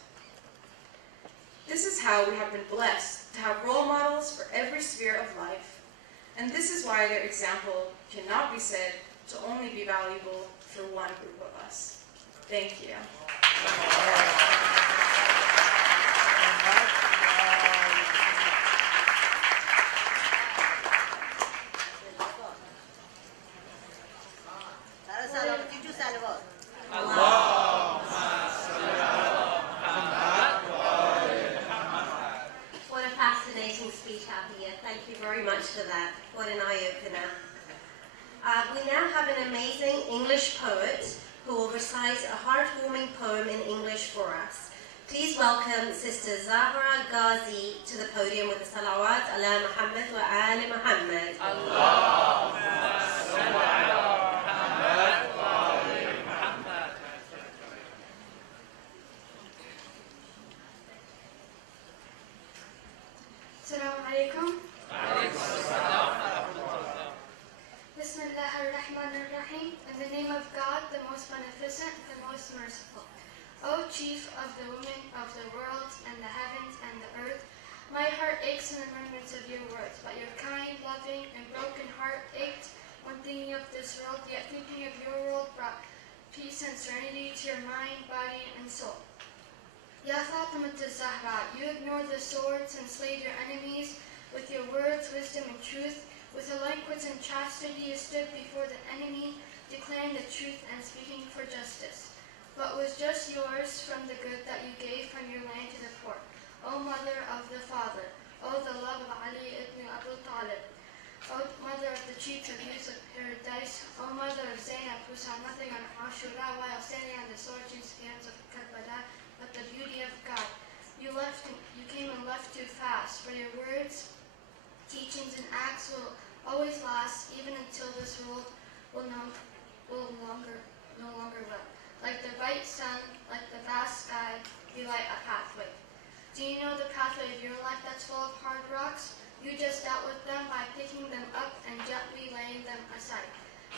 This is how we have been blessed to have role models for every sphere of life, and this is why their example cannot be said to only be valuable for one group of us. Thank you. What a fascinating speech, Abia. Thank you very much for that. What an eye-opener. We now have an amazing English poet who will recite a heartwarming poem in English for us. Please welcome Sister Zahra Ghazi to the podium with the salawat ala Muhammad wa ali Muhammad. Allahumma salli ala Muhammad wa ali Muhammad. Assalamu alaikum. Bismillah ar-Rahman ar-Rahim. In the name of God, the most beneficent, the most merciful. O Chief of the women of the world and the heavens and the earth, my heart aches in the remembrance of your words, but your kind, loving, and broken heart ached when thinking of this world, yet thinking of your world brought peace and serenity to your mind, body, and soul. Ya Fatima Zahra, you ignored the swords and slayed your enemies with your words, wisdom, and truth. With a loincloth and chastity, you stood before the enemy, declaring the truth and speaking for justice. What was just yours from the good that you gave from your land to the poor. O mother of the Father, O the love of Ali ibn Abu Talib, O mother of the chief of Yusuf Paradise, O mother of Zainab who saw nothing on Ashura while standing on the sword-changed scales of Karbala but the beauty of God. You came and left too fast, for your words, teachings, and acts will always last, even until this world will no longer will. Like the bright sun, like the vast sky, you light a pathway. Do you know the pathway of your life that's full of hard rocks? You just dealt with them by picking them up and gently laying them aside.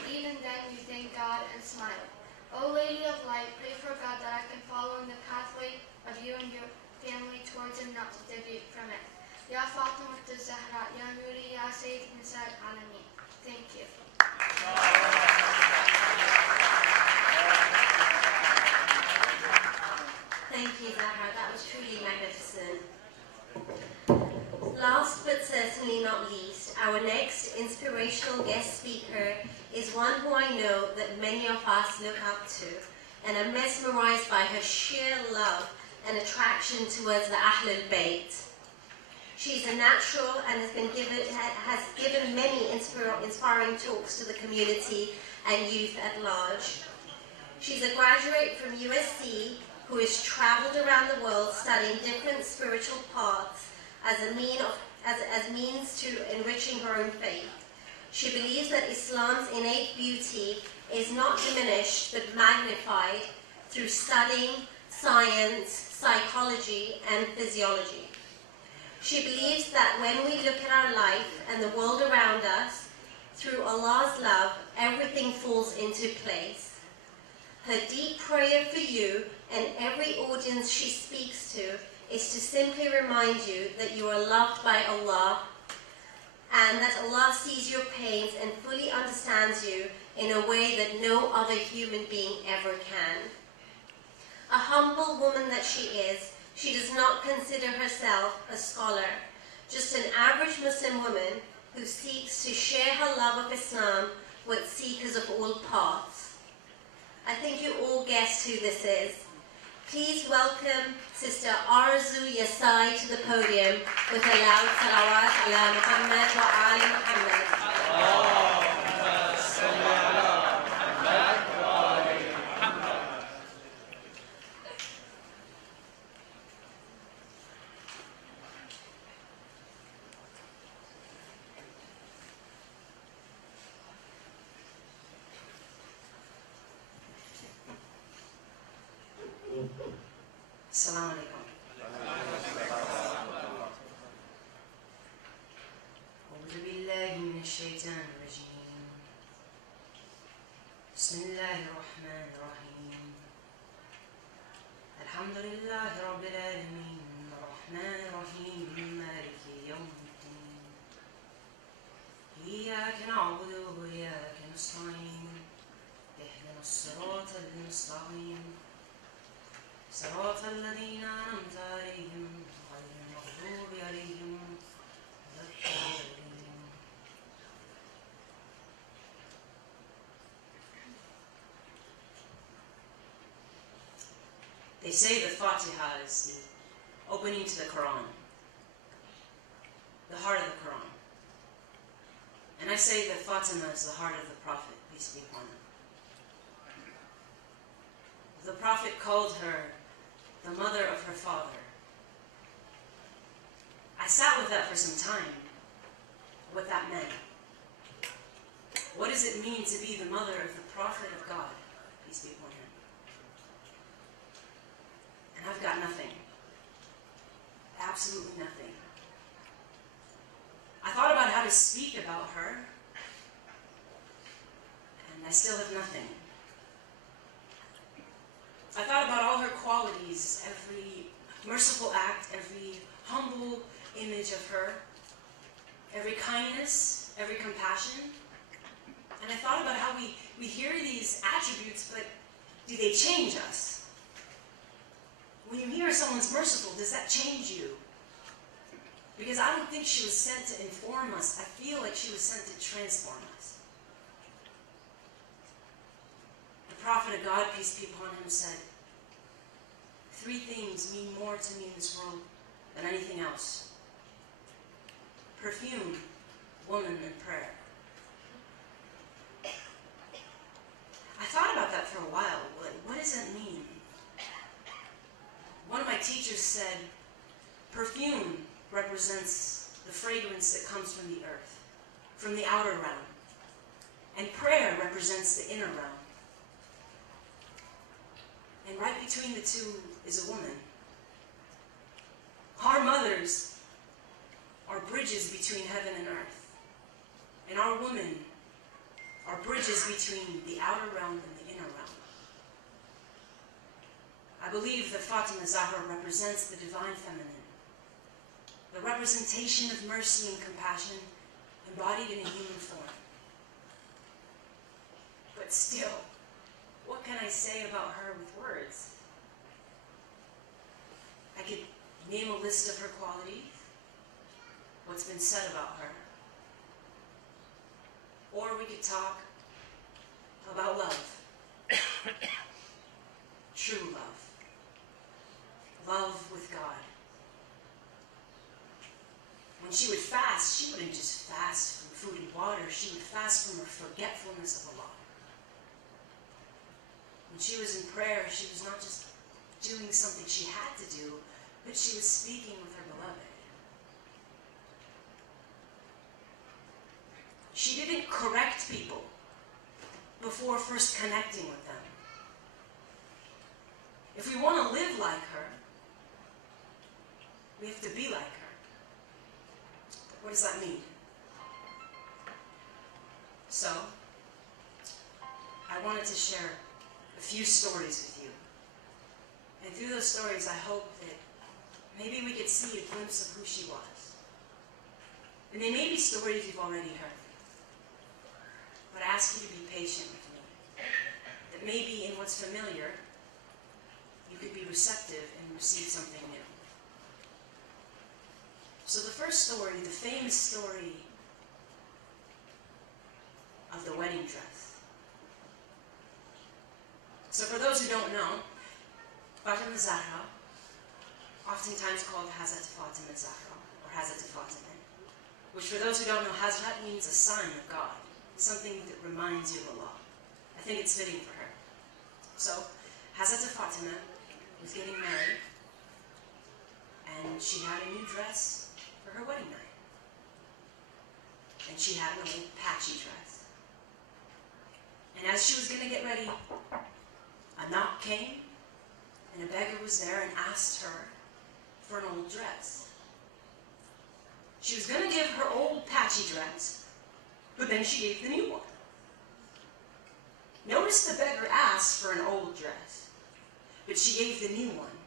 Even then you thank God and smile. O Lady of Light, pray for God that I can follow in the pathway of you and your family towards and not to deviate from it. Ya Fatima Zahra, Ya Nuri, Ya Sayyid Nisa al-Alameen. Thank you. Thank you, Zahra. That was truly magnificent. Last but certainly not least, our next inspirational guest speaker is one who I know that many of us look up to and are mesmerized by her sheer love and attraction towards the Ahlul Bayt. She's a natural and has given many inspiring talks to the community and youth at large. She's a graduate from USC who has traveled around the world studying different spiritual paths as means to enriching her own faith. She believes that Islam's innate beauty is not diminished but magnified through studying science, psychology, and physiology. She believes that when we look at our life and the world around us, through Allah's love, everything falls into place. Her deep prayer for you and every audience she speaks to is to simply remind you that you are loved by Allah and that Allah sees your pains and fully understands you in a way that no other human being ever can. A humble woman that she is, she does not consider herself a scholar, just an average Muslim woman who seeks to share her love of Islam with seekers of all paths. I think you all guessed who this is. Please welcome Sister Arzu Yasai to the podium with a loud salawat ala Muhammad wa ali Muhammad. Assalamu alaikum. أعوذ بالله من الشيطان الرجيم. بسم الله الرحمن الرحيم. الحمد لله رب العالمين الرحمن الرحيم مالك يوم الدين. إياك نعبد وإياك نستعين. اهدنا الصراط المستقيم. صراط الذين أنعمت عليهم غير المغضوب عليهم ولا الضالين. They say the Fatiha is the opening to the Quran, the heart of the Quran. And I say that Fatima is the heart of the Prophet, peace be upon him. The Prophet called her the mother of her father. I sat with that for some time, what that meant. What does it mean to be the mother of the Prophet of God, peace be upon him? And I've got nothing. Absolutely nothing. I thought about how to speak about her, and I still have nothing. I thought about all her qualities, every merciful act, every humble image of her, every kindness, every compassion. And I thought about how we hear these attributes, but do they change us? When you hear someone's merciful, does that change you? Because I don't think she was sent to inform us. I feel like she was sent to transform us. The Prophet of God, peace be upon him, said, 3 things mean more to me in this world than anything else. Perfume, woman, and prayer. I thought about that for a while. What does that mean? One of my teachers said, perfume represents the fragrance that comes from the earth, from the outer realm. And prayer represents the inner realm. And right between the two is a woman. Our mothers are bridges between heaven and earth. And our women are bridges between the outer realm and the inner realm. I believe that Fatima Zahra represents the divine feminine, the representation of mercy and compassion embodied in a human form. But still, what can I say about her with words? I could name a list of her qualities, what's been said about her. Or we could talk about love. True love. Love with God. When she would fast, she wouldn't just fast from food and water, she would fast from her forgetfulness of Allah. When she was in prayer, she was not just doing something she had to do, but she was speaking with her beloved. She didn't correct people before first connecting with them. If we want to live like her, we have to be like her. What does that mean? So, I wanted to share a few stories with you. And through those stories, I hope that maybe we could see a glimpse of who she was. And they may be stories you've already heard. But I ask you to be patient with me. That maybe in what's familiar, you could be receptive and receive something new. So the first story, the famous story of the wedding dress. So for those who don't know, Fatima Zahra, oftentimes called Hazrat Fatima Zahra, or Hazrat Fatima, which for those who don't know, Hazrat means a sign of God, something that reminds you of Allah. I think it's fitting for her. So, Hazrat Fatima was getting married, and she had a new dress for her wedding night. And she had an old patchy dress. And as she was going to get ready, a knock came, and a beggar was there and asked her for an old dress. She was going to give her old patchy dress, but then she gave the new one. Notice the beggar asked for an old dress, but she gave the new one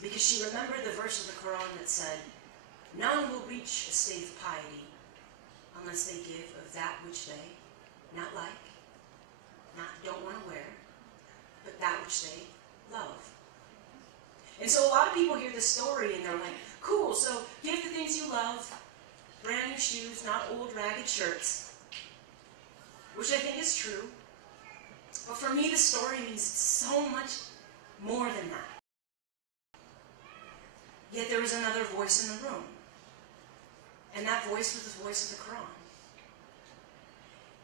because she remembered the verse of the Quran that said, "None will reach a state of piety unless they give of that which they not like, don't want to wear, but that which they love." And so a lot of people hear this story and they're like, cool, so give the things you love, brand new shoes, not old ragged shirts, which I think is true. But for me, the story means so much more than that. Yet there was another voice in the room. And that voice was the voice of the Quran.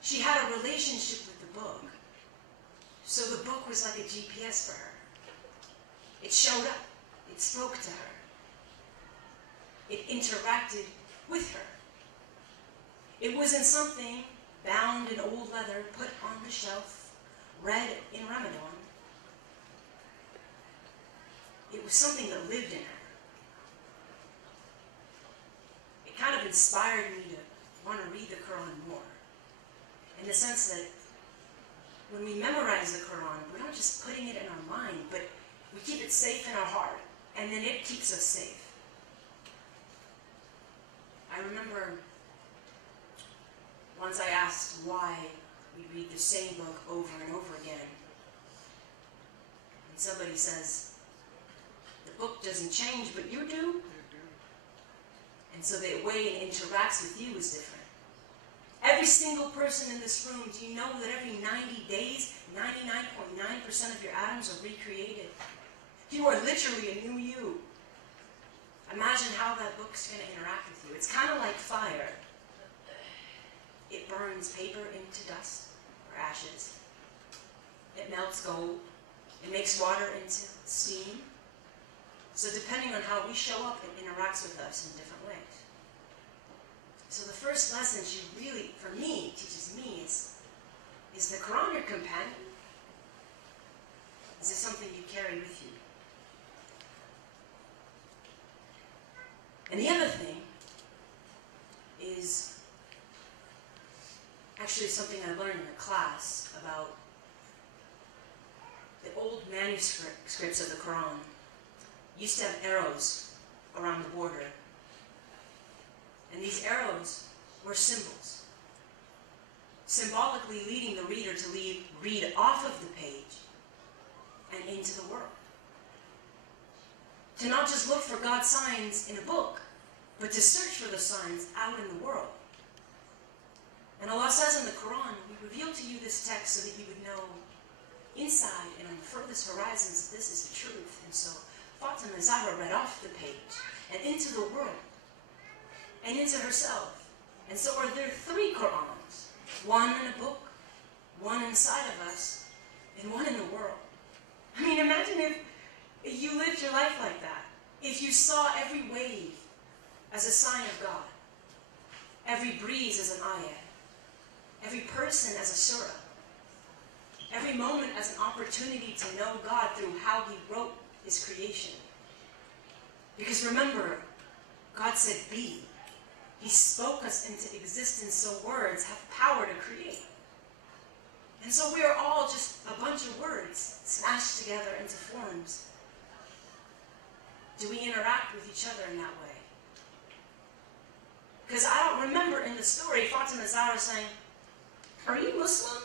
She had a relationship with the book. So the book was like a GPS for her. It showed up. It spoke to her. It interacted with her. It wasn't something bound in old leather, put on the shelf, read in Ramadan. It was something that lived in her. It kind of inspired me to want to read the Quran more. In the sense that when we memorize the Quran, we're not just putting it in our mind, but we keep it safe in our heart, and then it keeps us safe. I remember once I asked why we read the same book over and over again. And somebody says, the book doesn't change, but you do. And so the way it interacts with you is different. Every single person in this room, do you know that every 90 days, 99.9% of your atoms are recreated? You are literally a new you. Imagine how that book's going to interact with you. It's kind of like fire. It burns paper into dust or ashes. It melts gold. It makes water into steam. So depending on how we show up, it interacts with us in different ways. So the first lesson she really, for me, teaches me is the Quran your companion? Is it something you carry with you? And the other thing is actually something I learned in a class about the old manuscripts of the Quran. Used to have arrows around the border. And these arrows were symbols, symbolically leading the reader to read off of the page and into the world. To not just look for God's signs in a book, but to search for the signs out in the world. And Allah says in the Quran, we reveal to you this text so that you would know inside and on the furthest horizons this is the truth. And so Fatima Zahra read off the page and into the world and into herself. And so are there 3 Qurans, one in a book, one inside of us, and one in the world. I mean, imagine if you lived your life like that. If you saw every wave as a sign of God, every breeze as an ayah, every person as a surah, every moment as an opportunity to know God through how He wrote His creation. Because remember, God said be. He spoke us into existence, so words have power to create. And so we are all just a bunch of words smashed together into forms. Do we interact with each other in that way? Because I don't remember in the story Fatima Zahra saying, are you Muslim?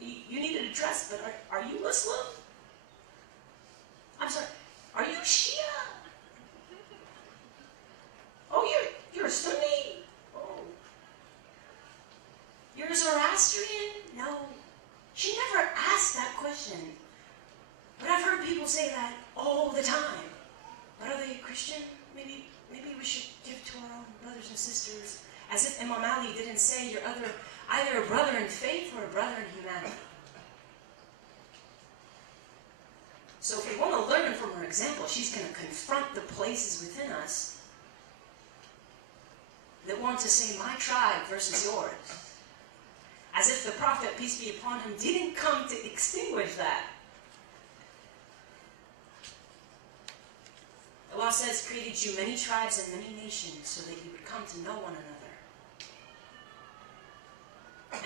You needed a dress, but are you Muslim? I'm sorry, are you Shia? Oh, you're a Sunni? Oh. You're a Zoroastrian? No. She never asked that question. But I've heard people say that all the time. But are they Christian? Maybe we should give to our own brothers and sisters. As if Imam Ali didn't say you're either a brother in faith or a brother in humanity. So if we want to learn from her example, she's going to confront the places within us that want to say my tribe versus yours. As if the Prophet, peace be upon him, didn't come to extinguish that. Allah says, created you many tribes and many nations so that you would come to know one another.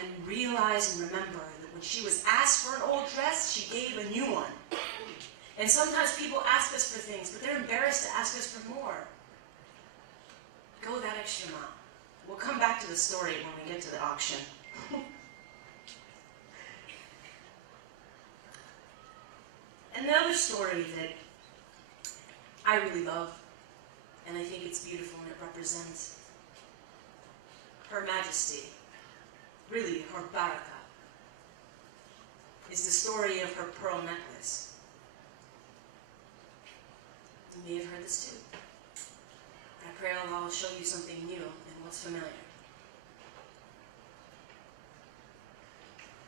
And realize and remember that when she was asked for an old dress, she gave a new one. And sometimes people ask us for things, but they're embarrassed to ask us for more. Go that extra mile. We'll come back to the story when we get to the auction. Another story that I really love, and I think it's beautiful and it represents Her Majesty, really her barakah, is the story of her pearl necklace. You may have heard this too. I pray Allah will show you something new and what's familiar.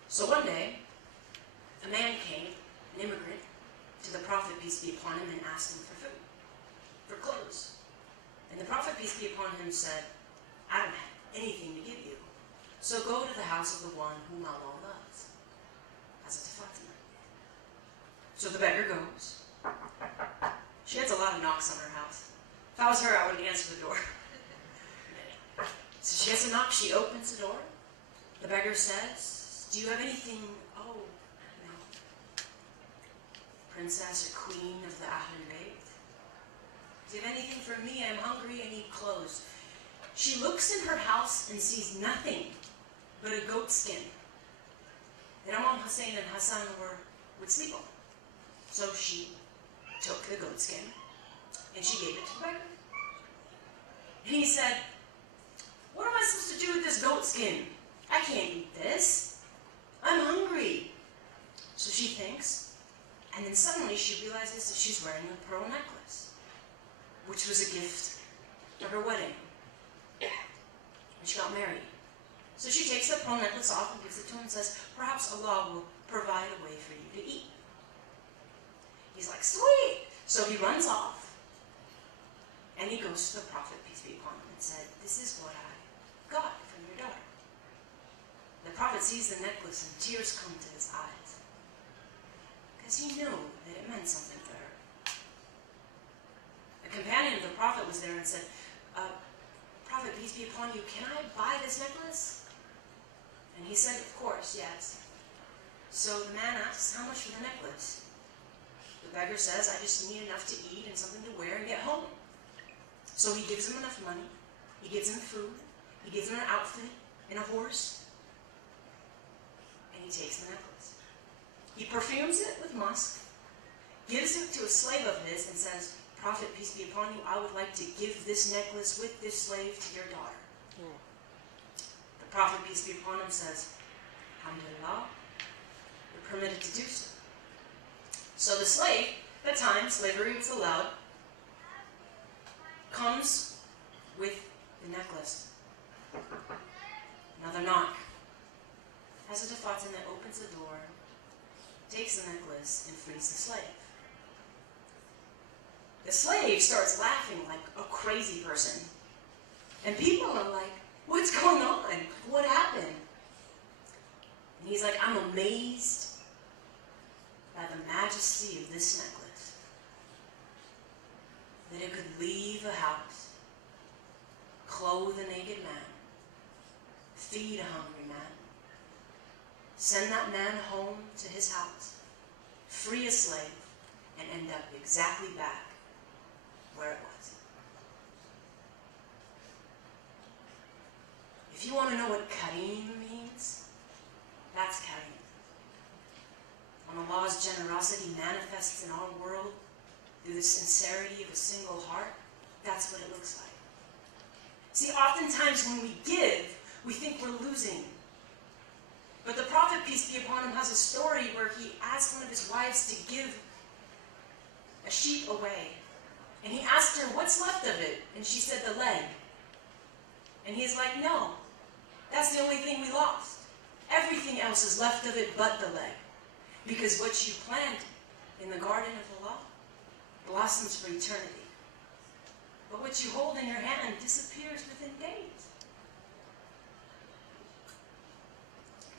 So one day, a man came, an immigrant, to the Prophet, peace be upon him, and asked him for food, for clothes. And the Prophet, peace be upon him, said, I don't have anything to give you, so go to the house of the one whom Allah loves. Hazrat Fatima. So the beggar goes. She has a lot of knocks on her house. If I was her, I wouldn't answer the door. So she has a knock, she opens the door. The beggar says, do you have anything, princess or queen of the Ahlul Bayt? Do you have anything for me? I'm hungry, I need clothes. She looks in her house and sees nothing but a goat skin that Imam Hussein and Hassan would sleep on. So she took the goat skin and she gave it to the beggar. And he said, what am I supposed to do with this goat skin? I can't eat this. I'm hungry. So she thinks, and then suddenly she realizes that she's wearing a pearl necklace. which was a gift for her wedding. And she got married. So she takes the pearl necklace off and gives it to him and says, perhaps Allah will provide a way for you to eat. He's like, sweet! So he runs off, and he goes to the Prophet, peace be upon him, and said, this is what I got from your daughter. The Prophet sees the necklace and tears come to his eyes, because he knew that it meant something to her. A companion of the Prophet was there and said, Prophet, peace be upon you, can I buy this necklace? And he said, of course, yes. So the man asks, how much for the necklace? The beggar says, I just need enough to eat and something to wear and get home. So he gives him enough money, he gives him food, he gives him an outfit and a horse, and he takes the necklace. He perfumes it with musk, gives it to a slave of his, and says, Prophet, peace be upon you, I would like to give this necklace with this slave to your daughter. The Prophet, peace be upon him, says, Alhamdulillah, you're permitted to do so. So the slave, at the time slavery was allowed, comes with the necklace. Another knock. Hazrat Fatima opens the door, takes the necklace, and frees the slave. The slave starts laughing like a crazy person. And people are like, what's going on? What happened? And he's like, I'm amazed by the majesty of this necklace. That it could leave a house, clothe a naked man, feed a hungry man, send that man home to his house, free a slave, and end up exactly back where it was. If you want to know what Kareem means, that's Kareem. When Allah's generosity manifests in our world through the sincerity of a single heart, that's what it looks like. See, oftentimes when we give, we think we're losing. But the Prophet, peace be upon him, has a story where he asked one of his wives to give a sheep away. And he asked her, what's left of it? And she said, the leg. And he's like, no, that's the only thing we lost. Everything else is left of it but the leg. Because what you plant in the garden of Allah blossoms for eternity. But what you hold in your hand disappears within days.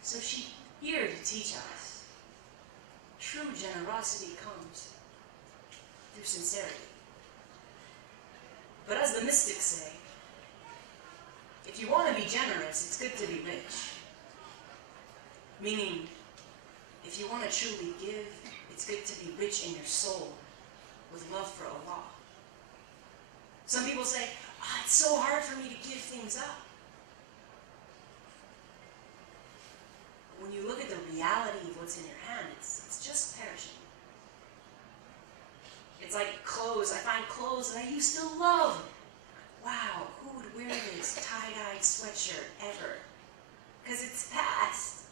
So she's here to teach us. True generosity comes through sincerity. But as the mystics say, if you want to be generous, it's good to be rich. Meaning, if you want to truly give, it's good to be rich in your soul with love for Allah. Some people say, oh, it's so hard for me to give things up. When you look at the reality of what's in your hand, it's just perishing. It's like clothes. I find clothes that I used to love. Wow, who would wear this tie-dyed sweatshirt ever? Because it's past.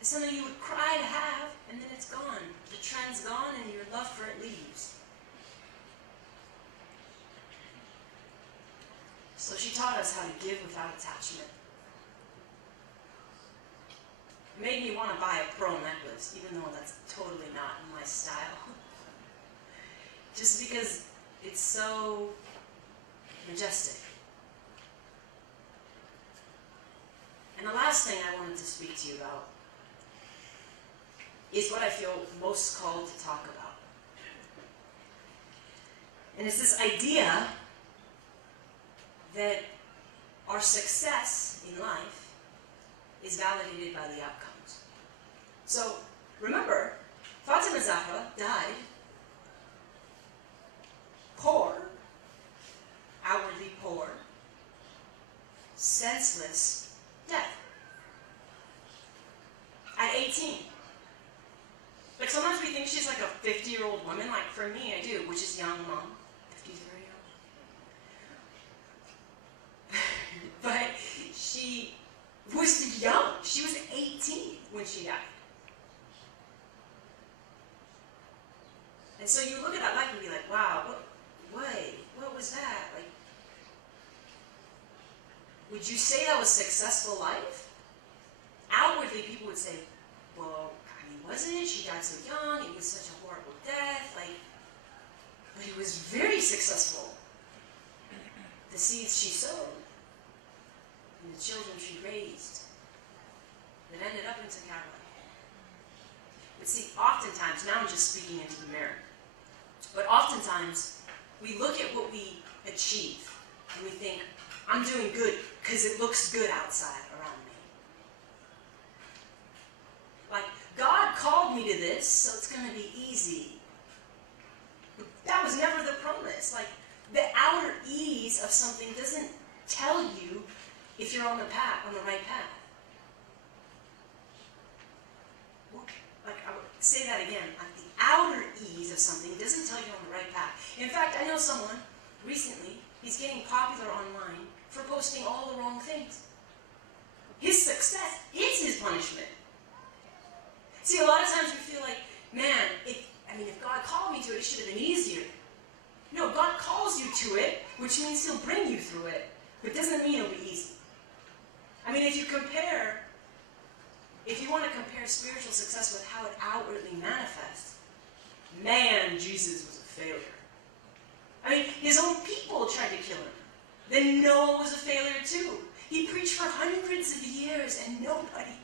It's something you would cry to have, and then it's gone. The trend's gone, and your love for it leaves. So she taught us how to give without attachment. It made me want to buy a pearl necklace, even though that's totally not in my style. Just because it's so majestic. And the last thing I wanted to speak to you about is what I feel most called to talk about. And it's this idea that our success in life is validated by the outcomes. So, remember, Fatima Zahra died poor, outwardly poor, senseless death. At 18. Like sometimes we think she's like a 50-year-old woman, like for me I do, which is young, Mom. 50 is very young. But she was young. She was 18 when she died. And so you look at that life and be like, wow, Would you say that was successful life? Outwardly, people would say, well, I mean, wasn't it? She died so young, it was such a horrible death, like, but it was very successful. The seeds she sowed, and the children she raised, that ended up in Takaba. But see, oftentimes, now I'm just speaking into the mirror, but oftentimes, we look at what we achieve, and we think, I'm doing good because it looks good outside around me. Like, God called me to this, so it's going to be easy. But that was never the promise. Like, the outer ease of something doesn't tell you if you're on the path, on the right path. Like, I would say that again. Like, the outer ease of something doesn't tell you you're on the right path. In fact, I know someone recently, he's getting popular online for posting all the wrong things. His success is his punishment. See, a lot of times we feel like, man, if God called me to it, it should have been easier. No, God calls you to it, which means He'll bring you through it, but doesn't mean it'll be easy. I mean, if you want to compare spiritual success with how it outwardly manifests, man, Jesus was a failure. I mean, His own people tried to kill Him. Then Noah was a failure too. He preached for hundreds of years and nobody.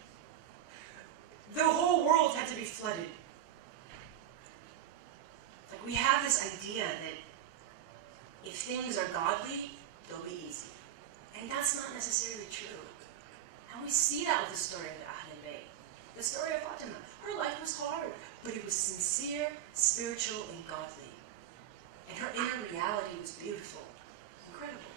The whole world had to be flooded. Like, we have this idea that if things are godly, they'll be easy. And that's not necessarily true. And we see that with the story of Ahlul Bayt. The story of Fatima. Her life was hard, but it was sincere, spiritual, and godly. And her inner reality was beautiful, incredible.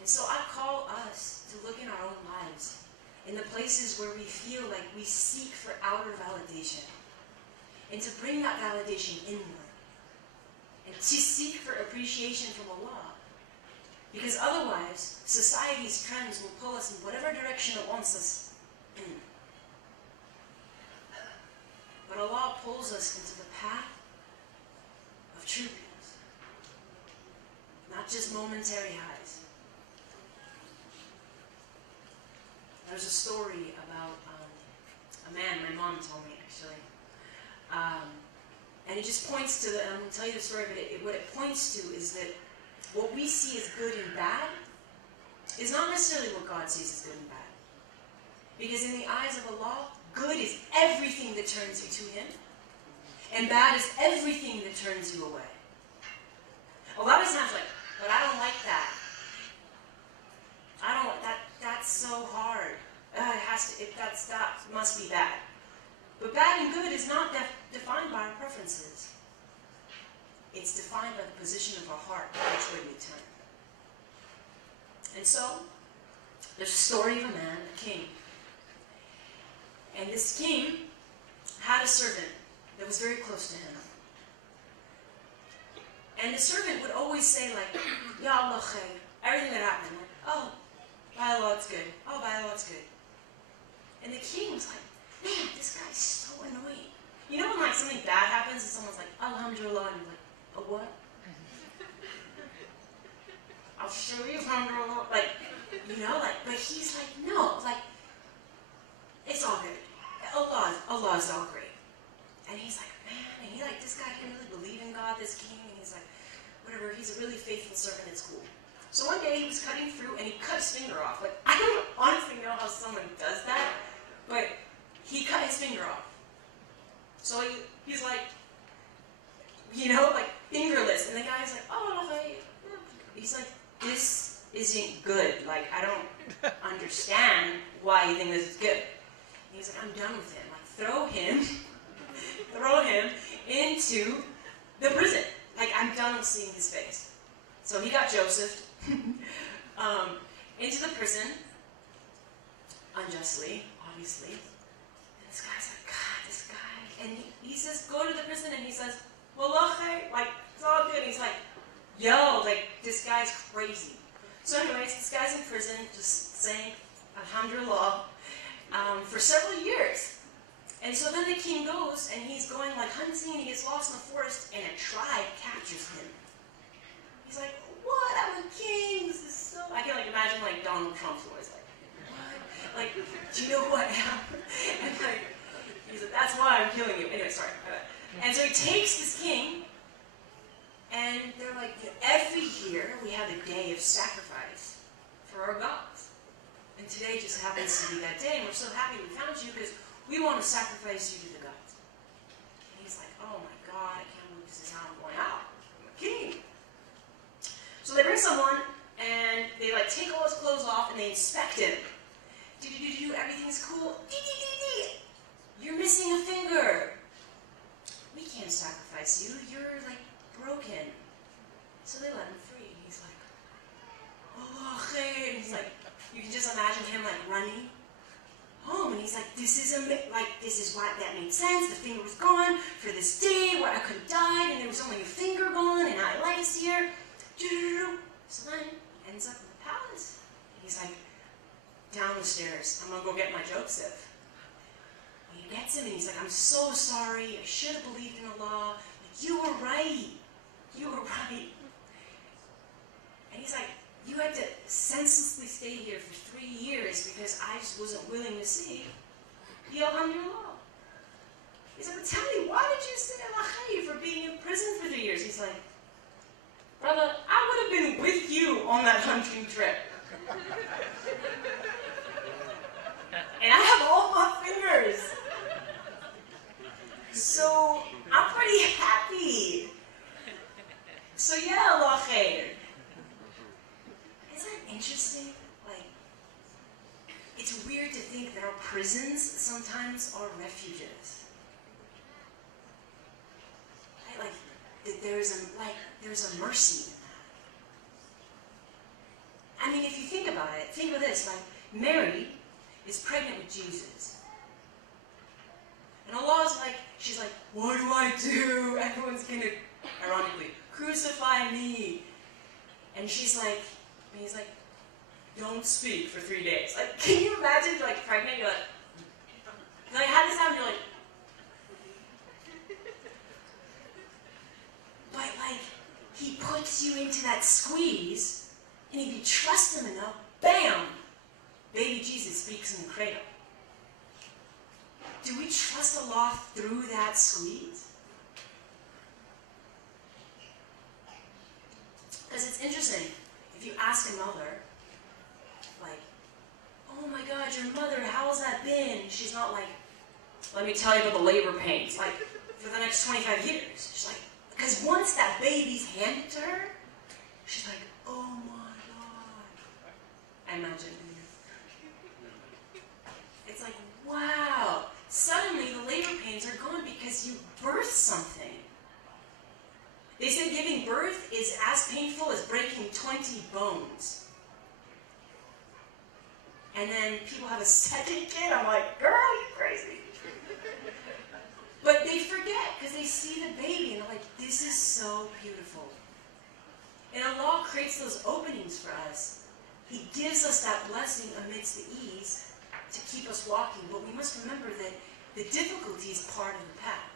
And so I call us to look in our own lives, in the places where we feel like we seek for outer validation, and to bring that validation inward, and to seek for appreciation from Allah. Because otherwise, society's trends will pull us in whatever direction it wants us in. But Allah pulls us into the path of true peace, not just momentary highs. There's a story about a man, my mom told me actually, and it just points to the, and I'm going to tell you the story, but what it points to is that what we see as good and bad is not necessarily what God sees as good and bad. Because in the eyes of Allah, good is everything that turns you to Him, and bad is everything that turns you away. A lot of times, like, but I don't like that. I don't, that's so hard. That must be bad. But bad and good is not defined by our preferences. It's defined by the position of our heart, which way we turn. And so, there's a story of a man, a king. And this king had a servant that was very close to him. And the servant would always say, like, Ya Allah khair, everything that happened, like, oh, by Allah, it's good. Oh, by Allah, it's good. And the king was like, man, this guy's so annoying. You know when, like, something bad happens and someone's like, Alhamdulillah, and you're like, a what? I'll show you, Alhamdulillah. Like, you know, like, but he's like, no, like, it's all good. Allah is all great. And he's like, man, and he like, this guy can really believe in God, this king, and he's like, whatever, he's a really faithful servant, it's cool. So one day he was cutting through and he cut his finger off. Like, I don't honestly know how someone does that, but he cut his finger off. So he's like, you know, like fingerless. And the guy's like, oh, okay. He's like, this isn't good. Like, I don't understand why you think this is good. And he's like, I'm done with him. Like, throw him into the prison. Like, I'm done with seeing his face. So he got Joseph into the prison, unjustly, obviously. And this guy's like, God, this guy. And he says, go to the prison, and he says, Wallah khair, like, it's all good. And he's like, yo, like, this guy's crazy. So anyways, this guy's in prison, just saying, Alhamdulillah, for several years. And so then the king goes, and he's going, like, hunting, and he gets lost in the forest, and a tribe captures him. He's like, what? I'm a king. imagine like Donald Trump's voice, like, what? Like, do you know who I am? And like, he's like, that's why I'm killing you. Anyway, sorry. And so he takes this king, and they're like, every year we have a day of sacrifice for our gods. And today just happens to be that day, and we're so happy we found you because we want to sacrifice you to the gods. And he's like, oh my God, I can't believe this is how I'm going out. I'm a king. So they bring someone, and they like take all his clothes off, and they inspect him. Everything's cool. You're missing a finger. We can't sacrifice you. You're like broken. So they let him free. He's like, Allah khair. He's like, you can just imagine him like running home, and he's like, this is why that made sense. The finger was gone for this day where I could have died, and there was only a finger gone, and I life's here. So then ends up in the palace. He's like, down the stairs. I'm gonna go get my Joseph. And he gets him, and he's like, I'm so sorry. I should have believed in Allah. Like, you were right. You were right. And he's like, you had to senselessly stay here for 3 years because I just wasn't willing to see. Alhamdulillah. He's like, but tell me, why did you say Allah khair for being in prison for 3 years? He's like, brother, I would have been with you on that hunting trip. And I have all my fingers. So I'm pretty happy. So yeah, Allah khair. Isn't that interesting? Like, it's weird to think that our prisons sometimes are refuges. Right? Like, that there's a mercy in that. I mean, if you think about it, think of this, like, Mary is pregnant with Jesus. And Allah's like, she's like, what do I do? Everyone's gonna, ironically, crucify me. And he's like, don't speak for 3 days. Like, can you imagine, you're like pregnant, you're like how does this happen? You're like, but like, he puts you into that squeeze, and if you trust him enough, bam, baby Jesus speaks in the cradle. Do we trust Allah through that squeeze? Because it's interesting, if you ask a mother, like, oh my God, your mother, how's that been? She's not like, let me tell you about the labor pains, like, for the next 25 years. She's like, because once that baby's handed to her, she's like, oh my God. I imagine. It's like, wow. Suddenly the labor pains are gone because you birthed something. They said giving birth is as painful as breaking 20 bones. And then people have a second kid. I'm like, girl, you crazy. But they forget because they see the baby and they're like, this is so beautiful. And Allah creates those openings for us. He gives us that blessing amidst the ease to keep us walking. But we must remember that the difficulty is part of the path.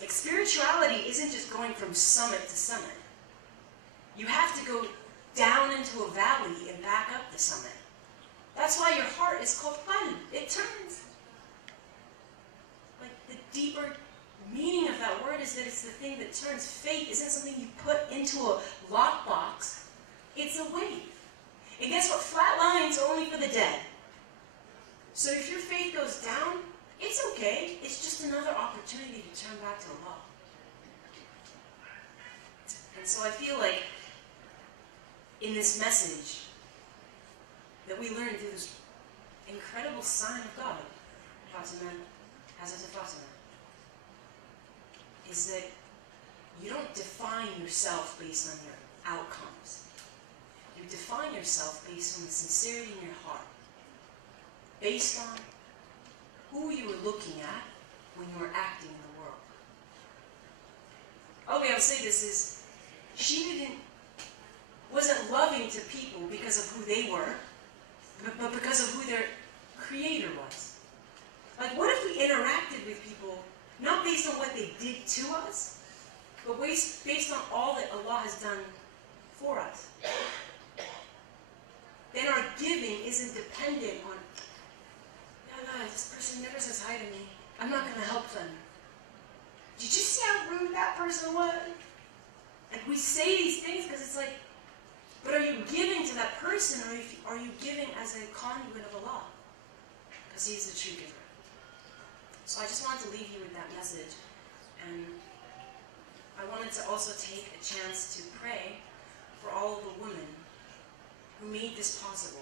Like, spirituality isn't just going from summit to summit. You have to go down into a valley and back up the summit. That's why your heart is called qalb. It turns. Like, the deeper meaning of that word is that it's the thing that turns. Faith isn't something you put into a lockbox. It's a wave. And guess what? Flat lines are only for the dead. So if your faith goes down, it's okay. It's just another opportunity to turn back to Allah. And so I feel like in this message that we learn through this incredible sign of God, Fatima, Hazrat Fatima, is that you don't define yourself based on your outcomes. You define yourself based on the sincerity in your heart, based on who you were looking at when you were acting in the world. Oh, I'll say this is, she wasn't loving to people because of who they were, but because of who their creator was. Like, what if we interacted with people not based on what they did to us, but based on all that Allah has done for us? Then dependent on, yeah, this person never says hi to me. I'm not going to help them. Did you see how rude that person was? And we say these things because it's like, but are you giving to that person, or are you giving as a conduit of Allah? Because He's the true giver. So I just wanted to leave you with that message. And I wanted to also take a chance to pray for all of the women who made this possible.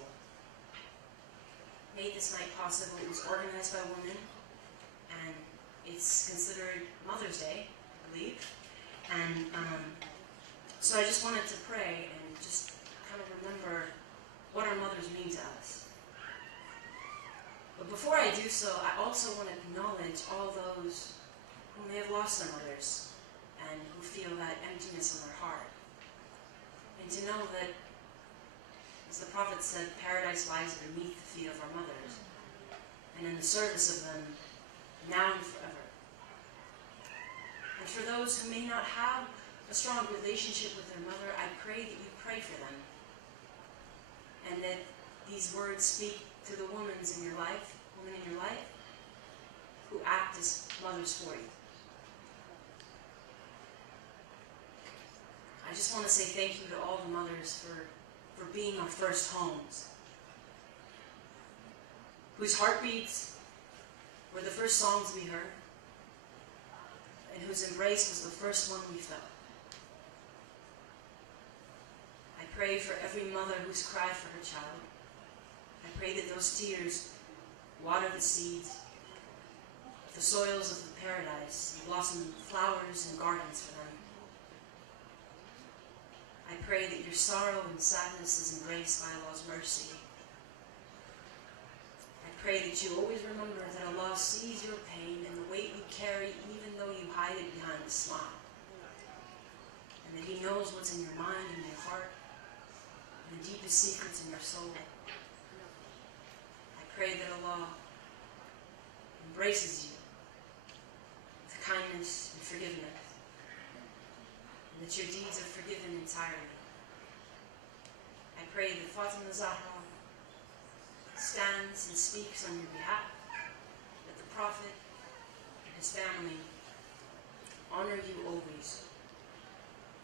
Made this night possible. It was organized by women, and it's considered Mother's Day, I believe. And so I just wanted to pray and just kind of remember what our mothers mean to us. But before I do so, I also want to acknowledge all those who may have lost their mothers and who feel that emptiness in their heart. And to know that, as the Prophet said, paradise lies beneath the feet of our mothers, and in the service of them, now and forever. And for those who may not have a strong relationship with their mother, I pray that you pray for them, and that these words speak to the women in your life, who act as mothers for you. I just want to say thank you to all the mothers for being our first homes, whose heartbeats were the first songs we heard, and whose embrace was the first one we felt. I pray for every mother who's cried for her child. I pray that those tears water the seeds, the soils of the paradise, and blossom flowers and gardens for them. I pray that your sorrow and sadness is embraced by Allah's mercy. I pray that you always remember that Allah sees your pain and the weight you carry, even though you hide it behind a smile. And that He knows what's in your mind and your heart, and the deepest secrets in your soul. I pray that Allah embraces you with kindness and forgiveness, and that your deeds are forgiven entirely. I pray that Fatima Zahra stands and speaks on your behalf, that the Prophet and his family honor you always,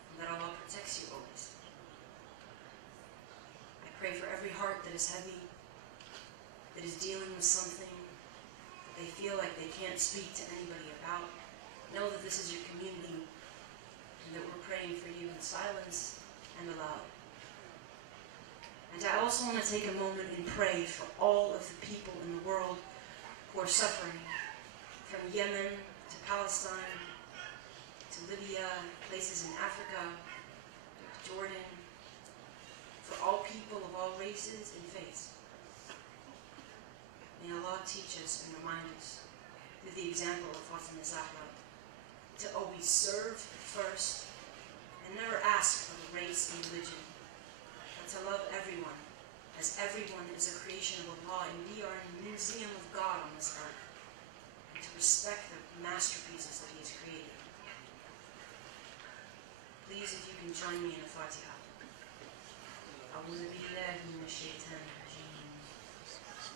and that Allah protects you always. I pray for every heart that is heavy, that is dealing with something that they feel like they can't speak to anybody about. Know that this is your community, and that we're praying for you in silence and aloud. And I also want to take a moment and pray for all of the people in the world who are suffering, from Yemen to Palestine, to Libya, places in Africa, to Jordan, for all people of all races and faiths. May Allah teach us and remind us, through the example of Fatima Zahra, to always serve first and never ask for the race and religion, but to love everyone, as everyone is a creation of Allah, and we are a museum of God on this earth, and to respect the masterpieces that He has created. Please, if you can join me in a Fatiha. أعوذ بالله من الشيطان الرجيم.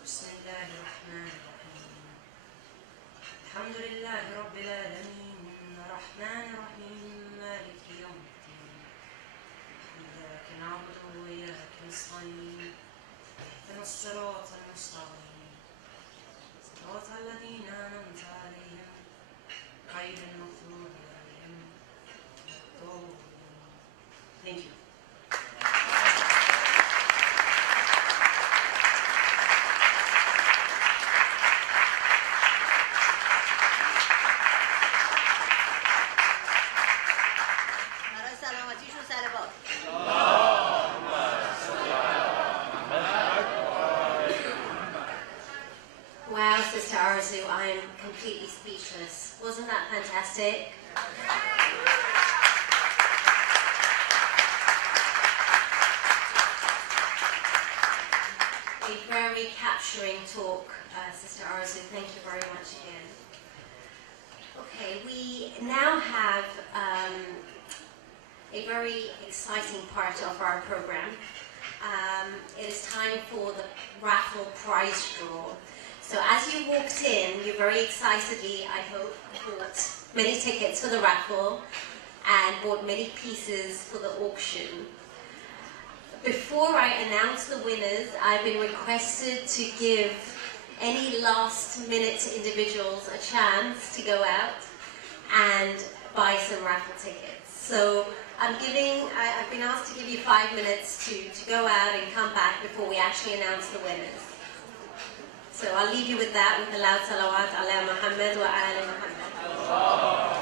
بسم الله الرحمن الرحيم. الحمد لله رب العالمين الرحمن الرحيم مالك يوم الدين. إياك نعبد وإياك نستعين. اهدنا الصراط المستقيم. صراط الذين أنعمت عليهم غير المغضوب عليهم ولا الضالين. Thank you. Wow, Sister Arzu, I am completely speechless. Wasn't that fantastic? A very capturing talk, Sister Arzu. Thank you very much again. Okay, we now have a very exciting part of our program. it is time for the raffle prize draw. So as you walked in, you very excitedly, I hope, bought many tickets for the raffle and bought many pieces for the auction. Before I announce the winners, I've been requested to give any last-minute individuals a chance to go out and buy some raffle tickets. So I've been asked to give you 5 minutes to go out and come back before we actually announce the winners. So I'll leave you with that, with the loud salawat ala Muhammad wa ala Muhammad.